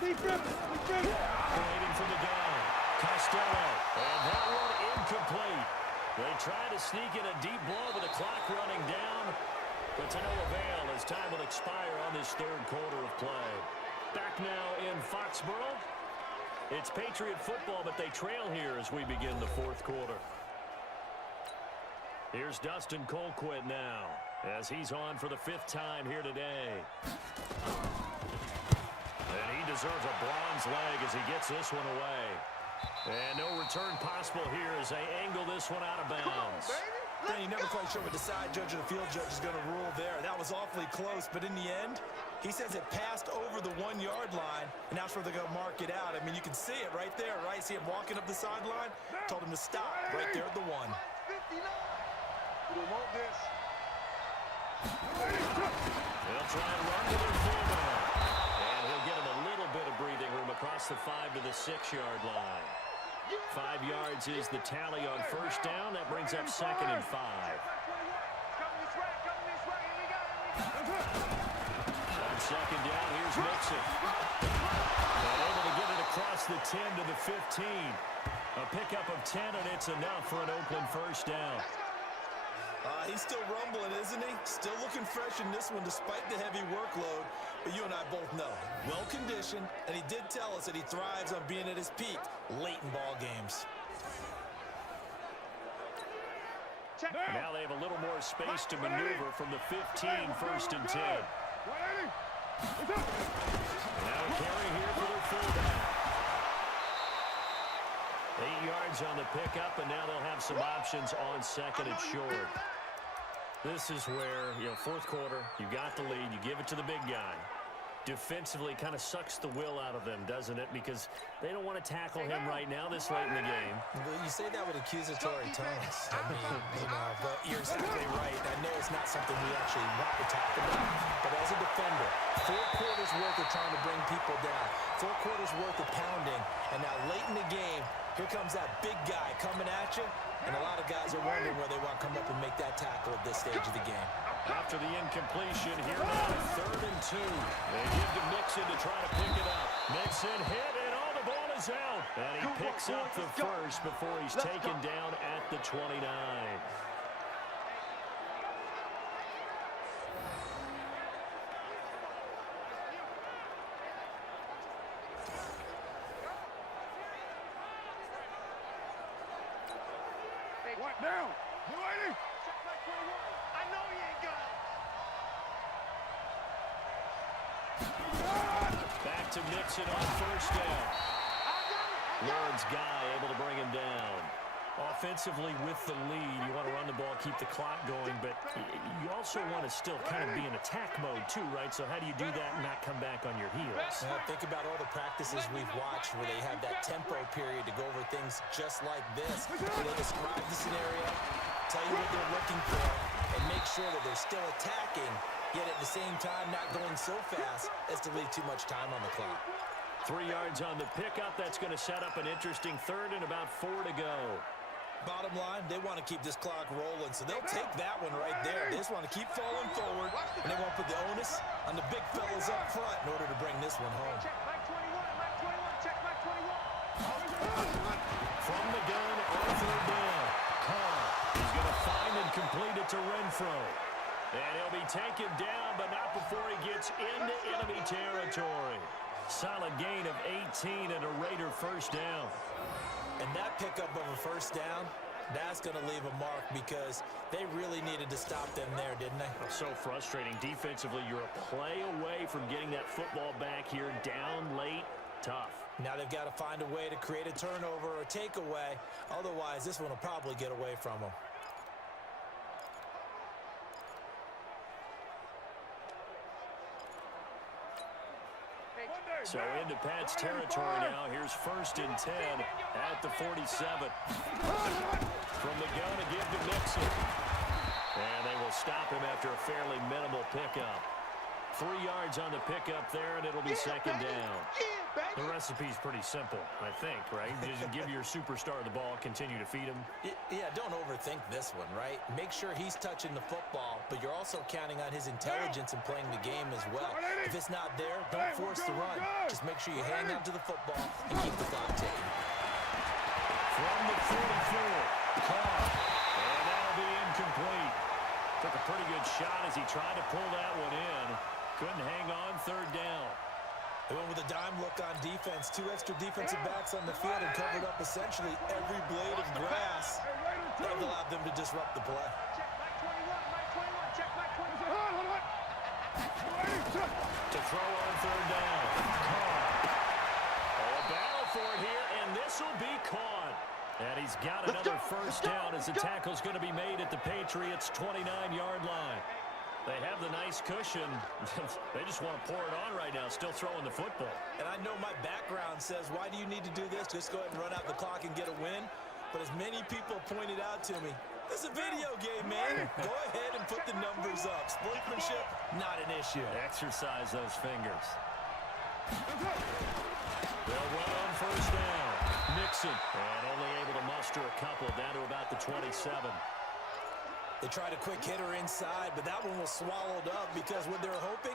Waiting for the gun. Costello. And that one incomplete. They try to sneak in a deep blow with the clock running down, but to no avail as time will expire on this 3rd quarter of play. Back now in Foxborough. It's Patriot football, but they trail here as we begin the 4th quarter. Here's Dustin Colquitt now as he's on for the 5th time here today. And he deserves a bronze leg as he gets this one away. And no return possible here as they angle this one out of bounds. You're never quite sure what the side judge or the field judge is going to rule there. That was awfully close, but in the end, he says it passed over the 1-yard line, and that's where they're going to mark it out. I mean, you can see it right there, right? See him walking up the sideline? Told him to stop right there at the 1. We don't want this. They'll try and run to their fullback. And he'll get him a little bit of breathing room across the 5 to the 6-yard line. 5 yards is the tally on first down. That brings up 2nd and 5. On second down, here's Mixon. And able to get it across the 10 to the 15. A pickup of 10, and it's enough for an Oakland first down. He's still rumbling, isn't he? Still looking fresh in this one despite the heavy workload. But you and I both know, well-conditioned, and he did tell us that he thrives on being at his peak late in ball games. Now they have a little more space to maneuver from the 15, 1st and 10. Now a carry here for their fullback. 8 yards on the pickup, and now they'll have some options on 2nd and short. This is where, 4th quarter, you got the lead, you give it to the big guy. Defensively kind of sucks the will out of them, doesn't it? Because they don't want to tackle him right now this late in the game. Well, you say that with accusatory tones. I mean, but you're exactly right. I know it's not something we actually want to talk about. But as a defender, 4 quarters worth of trying to bring people down. 4 quarters worth of pounding. And now late in the game, here comes that big guy coming at you. And a lot of guys are wondering where they want to come up and make that tackle at this stage of the game. After the incompletion, here now, 3rd and 2. They give to Mixon to try to pick it up. Mixon hit, and all the ball is out. And he picks up the first before he's taken down at the 29. What now? You ready? I know he ain't got it. Back to Mixon on first down. Lawrence Guy able to bring him down. Offensively with the lead, you want to run the ball, keep the clock going, but you also want to still kind of be in attack mode too, right? So how do you do that and not come back on your heels? Think about all the practices we've watched where they have that tempo period to go over things just like this, where they describe the scenario, tell you what they're looking for, and make sure that they're still attacking, yet at the same time not going so fast as to leave too much time on the clock. 3 yards on the pickup. That's going to set up an interesting 3rd and about 4 to go. Bottom line, they want to keep this clock rolling, so they'll take that one right there. They just want to keep falling forward, and they want to put the onus on the big fellas up front in order to bring this one home. Check Mike 21, Mike 21, check Mike 21. From the gun on third down. Carr is going to find and complete it to Renfro. And he'll be taken down, but not before he gets into enemy territory. Solid gain of 18 and a Raider first down. And that pickup of a first down, that's going to leave a mark because they really needed to stop them there, didn't they? So frustrating. Defensively, you're a play away from getting that football back here. Down late, tough. Now they've got to find a way to create a turnover or takeaway. Otherwise, this one will probably get away from them. So into Pat's territory now. Here's 1st and 10 at the 47. From the gun to give to Mixon. And they will stop him after a fairly minimal pickup. 3 yards on the pickup there, and it'll be second down. The recipe's pretty simple, I think, right? Just give your superstar the ball, continue to feed him. Yeah, don't overthink this one, right? Make sure he's touching the football, but you're also counting on his intelligence in playing the game as well. If it's not there, don't force the run. Just make sure you hang on to the football and keep the clock ticking. From the 44, Carr. And that'll be incomplete. Took a pretty good shot as he tried to pull that one in. Couldn't hang on, third down. They went with a dime look on defense. 2 extra defensive backs on the field and covered up essentially every blade of grass. That allowed them to disrupt the play. Check Mike 21, Mike 21, check Mike 21. To throw on third down. Carr. Oh, a battle for it here, and this will be caught. And he's got another first down as the tackle's going to be made at the Patriots' 29-yard line. They have the nice cushion. They just want to pour it on right now, still throwing the football. And I know my background says, why do you need to do this? Just go ahead and run out the clock and get a win. But as many people pointed out to me, this is a video game, man. Go ahead and put the numbers up. Sportsmanship, not an issue. Exercise those fingers. They'll run on first down. Mixon, and only able to muster a couple down to about the 27. They tried a quick hitter inside, but that one was swallowed up because what they're hoping,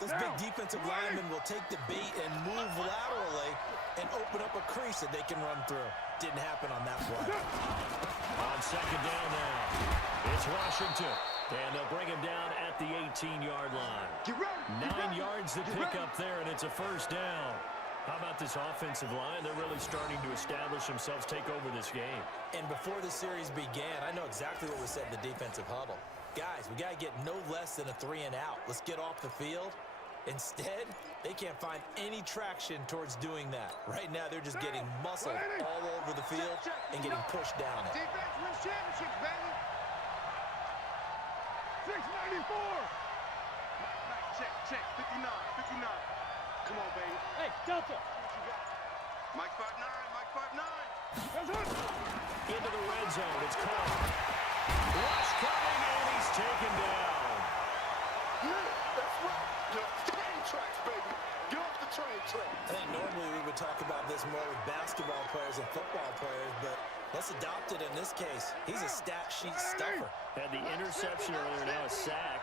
those big defensive linemen will take the bait and move laterally and open up a crease that they can run through. Didn't happen on that play. On second down now, it's Washington. And they'll bring him down at the 18-yard line. 9 yards to pick up there, and it's a first down. How about this offensive line? They're really starting to establish themselves, take over this game. And before the series began, I know exactly what was said in the defensive huddle. Guys, we got to get no less than a 3 and out. Let's get off the field. Instead, they can't find any traction towards doing that. Right now, they're just getting muscled all over the field and getting pushed down. Defense wins championships, baby. 694. Check. 59. Come on, baby. Hey, Delta. Mike 5'9", Mike 5'9". That's it. Into the red zone, it's Carr. Rush coming, and he's taken down. Yeah, that's right. Get off the train tracks, baby. Get off the train tracks. I think normally we would talk about this more with basketball players and football players, but let's adopt it in this case. He's a stat sheet stuffer. Had the interception earlier, now a sack.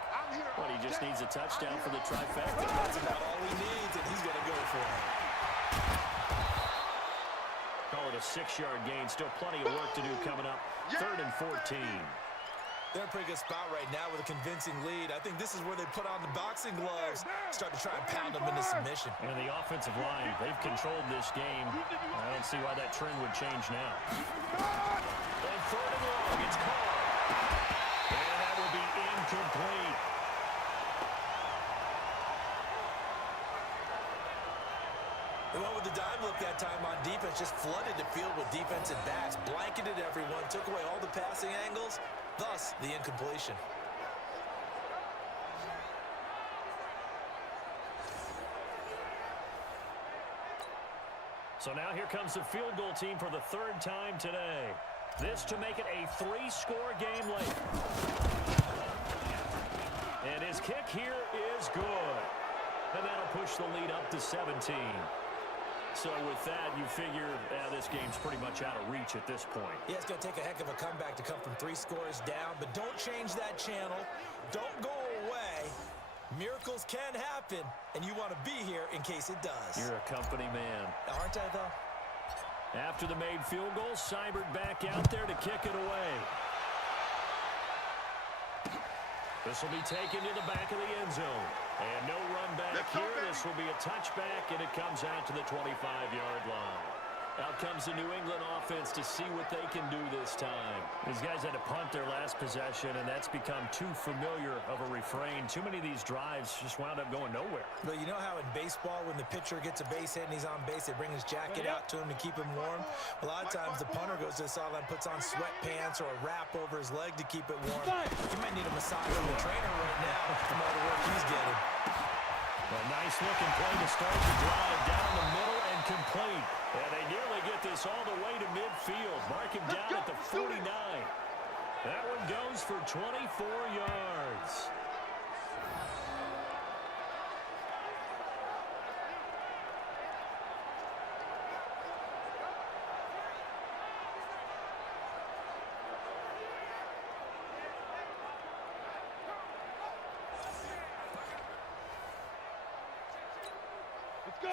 But he just needs a touchdown for the trifecta. That's about all he needs, and he's going to go for it. Call it a 6-yard gain. Still plenty of work to do coming up. 3rd and 14. They're in a pretty good spot right now with a convincing lead. I think this is where they put on the boxing gloves, start to try and pound them into submission. And the offensive line, they've controlled this game. I don't see why that trend would change now. And 3rd and long, it's Carr. And that will be incomplete. They went with the dime look that time on defense, just flooded the field with defensive backs, blanketed everyone, took away all the passing angles, thus the incompletion. So now here comes the field goal team for the 3rd time today. This to make it a 3-score game late. And his kick here is good. And that'll push the lead up to 17. So with that, you figure this game's pretty much out of reach at this point. Yeah, it's going to take a heck of a comeback to come from 3 scores down, but don't change that channel. Don't go away. Miracles can happen, and you want to be here in case it does. You're a company man. Aren't I, though? After the made field goal, Seibert back out there to kick it away. This will be taken to the back of the end zone. And no run back here. This will be a touchback, and it comes out to the 25-yard line. Out comes the New England offense to see what they can do this time. These guys had to punt their last possession, and that's become too familiar of a refrain. Too many of these drives just wound up going nowhere. But you know how in baseball, when the pitcher gets a base hit and he's on base, they bring his jacket out to him to keep him warm? A lot of times the punter goes to the sideline, puts on sweatpants or a wrap over his leg to keep it warm. He might need a massage from the trainer right now from all the work he's getting. A nice-looking play to start the drive down the middle and complete. And they nearly get this all the way to midfield. Mark him down at the 49. That one goes for 24 yards.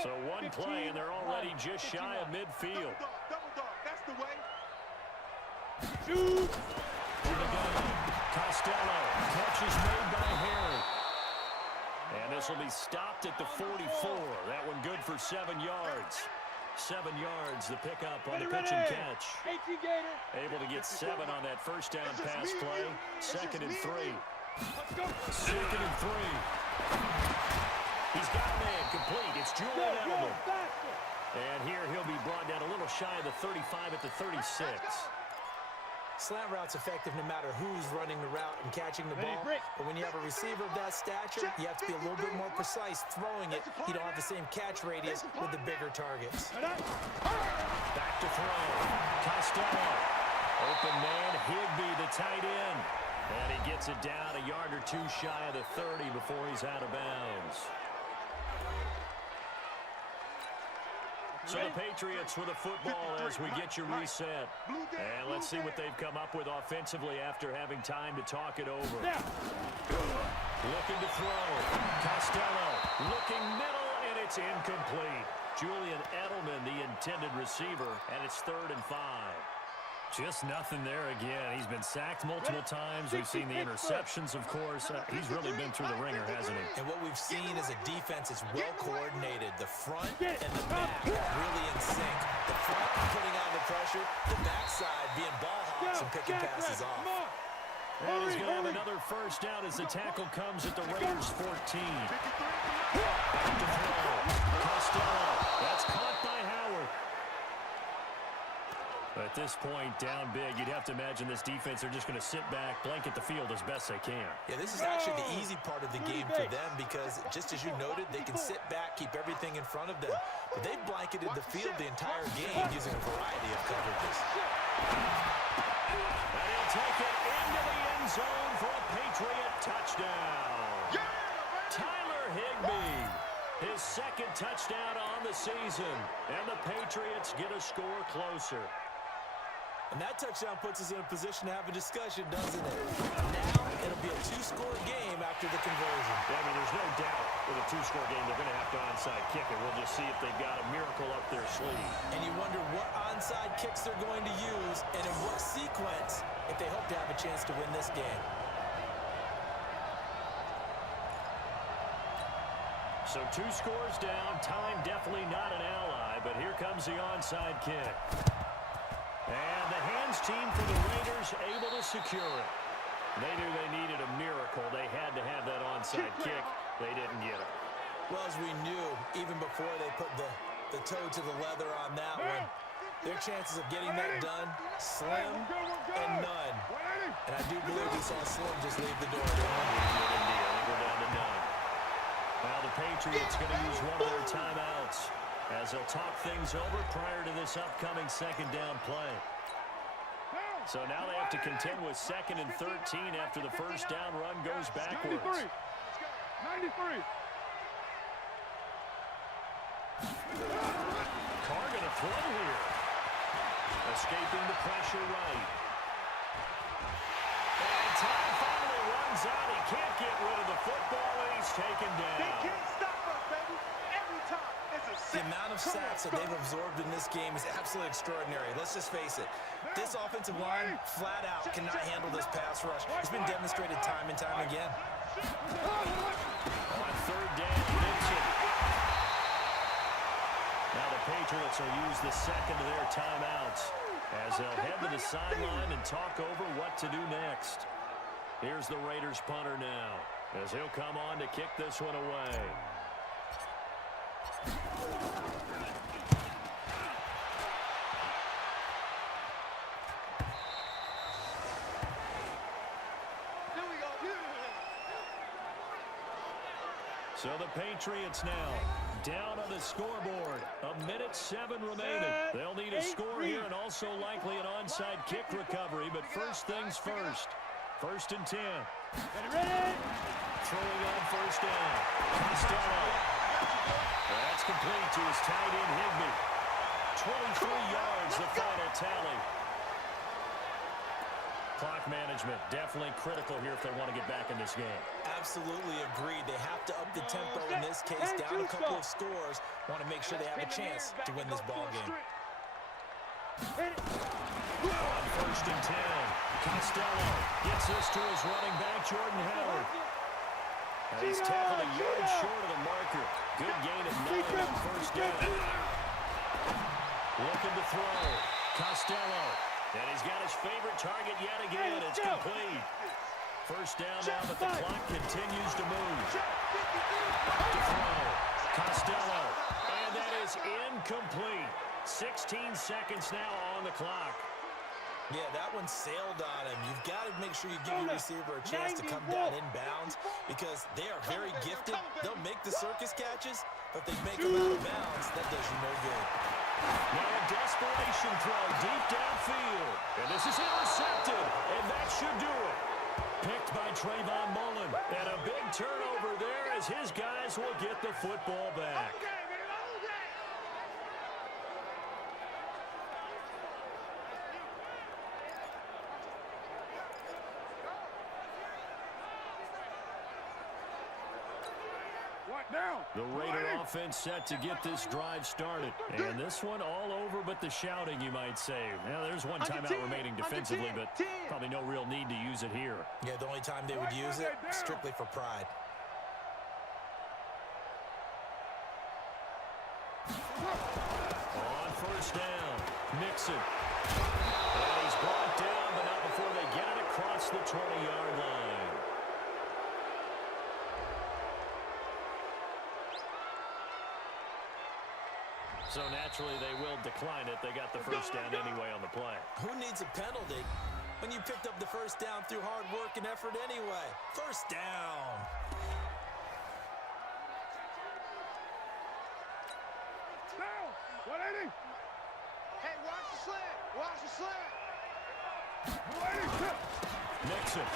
So one play, and they're already just shy of midfield. Double dog, that's the way. Shoot! Costello. Catch is made by Harry. And this will be stopped at the 44. That one good for 7 yards. 7 yards, the pickup on the pitch and catch. Able to get 7 on that first down pass play. 2nd and 3. 2nd and 3. He's got man complete. It's Julian Edelman. And here he'll be brought down a little shy of the 35 at the 36. Slant route's effective no matter who's running the route and catching the ball. But when you have a receiver of that stature, you have to be a little bit more precise throwing it. You don't have the same catch radius with the bigger targets. Back to throw. Costello. Open man, Higbee, the tight end. And he gets it down a yard or 2 shy of the 30 before he's out of bounds. So the Patriots with a football as we get you reset. And let's see what they've come up with offensively after having time to talk it over. Looking to throw. Costello looking middle, and it's incomplete. Julian Edelman, the intended receiver, and it's 3rd and 5. Just nothing there again. He's been sacked multiple times. We've seen the interceptions, of course. He's really been through the ringer, hasn't he? And what we've seen is a defense that's well coordinated. The front and the back really in sync. The front putting on the pressure, the backside being ball hawks and picking passes off. And he's going to have another first down as the tackle comes at the Raiders' 14. Back to throw. Costello. That's caught by Howard. At this point, down big, you'd have to imagine this defense are just going to sit back, blanket the field as best they can. Yeah, this is actually the easy part of the game for them because, just as you noted, they can sit back, keep everything in front of them. But they've blanketed the field the entire game using a variety of coverages. And he'll take it into the end zone for a Patriot touchdown. Tyler Higbee, his 2nd touchdown on the season. And the Patriots get a score closer. And that touchdown puts us in a position to have a discussion, doesn't it? Now, it'll be a 2-score game after the conversion. Yeah, I mean, there's no doubt with a 2-score game, they're going to have to onside kick it. We'll just see if they've got a miracle up their sleeve. And you wonder what onside kicks they're going to use and in what sequence if they hope to have a chance to win this game. So 2 scores down, time definitely not an ally, but here comes the onside kick. And the hands team for the Raiders able to secure it. They knew they needed a miracle. They had to have that onside kick. They didn't get it. Well, as we knew, even before they put the toe to the leather on that one, their chances of getting that done, slim and none. And I do believe we saw Slim just leave the door. Good indeed. I think we're down to none. Now the Patriots going to use one of their timeouts as they'll talk things over prior to this upcoming 2nd down play. So now they have to contend with 2nd and 13 after the first down run goes backwards. 93. escaping the pressure right. And time finally runs out. He can't get rid of the football, and he's taken They down. can't stop us, baby. Every time it's a The sack. amount of sacks that they've absorbed in this game is absolutely extraordinary. Let's just face it. This offensive line, flat out, cannot handle this pass rush. It's been demonstrated time and time again. On third down, Mixon. Now the Patriots will use the second of their timeouts as they'll head to the sideline and talk over what to do next. Here's the Raiders punter now as he'll come on to kick this one away. So the Patriots now down on the scoreboard. 1:07 remaining. They'll need a score here and also likely an onside kick recovery. But first things first. 1st and 10. Throwing on first down. Costello. That's complete to his tight end Higbee. 23 yards the final tally. Clock management definitely critical here if they want to get back in this game. Absolutely agreed. They have to up the tempo in this case, down a couple of scores. Want to make sure they have a chance to win this ball game. On 1st and 10, Costello gets this to his running back, Jordan Howard. And he's tackled a yard short of the marker. Good gain of 9 on first down. Looking to throw. Costello. And he's got his favorite target yet again. It's complete. First down now, but the clock continues to move. To throw. Costello. And that is incomplete. 16 seconds now on the clock. Yeah, that one sailed on him. You've got to make sure you give your receiver a chance to come down inbounds because they are very gifted. They'll make the circus catches, but if they make them out of bounds, that does you no good. Now a desperation throw deep downfield. And this is intercepted, and that should do it. Picked by Trayvon Mullen. And a big turnover there as his guys will get the football back. The Raider offense set to get this drive started. And this one all over but the shouting, you might say. Now, there's one timeout remaining defensively, but probably no real need to use it here. Yeah, the only time they would use it, strictly for pride. On first down, Mixon. And he's brought down, but not before they get it across the 20-yard line. So naturally, they will decline it. They got the first down anyway on the play. Who needs a penalty when you picked up the first down through hard work and effort anyway? First down. Hey, watch the slant. Watch the slant. Mixon.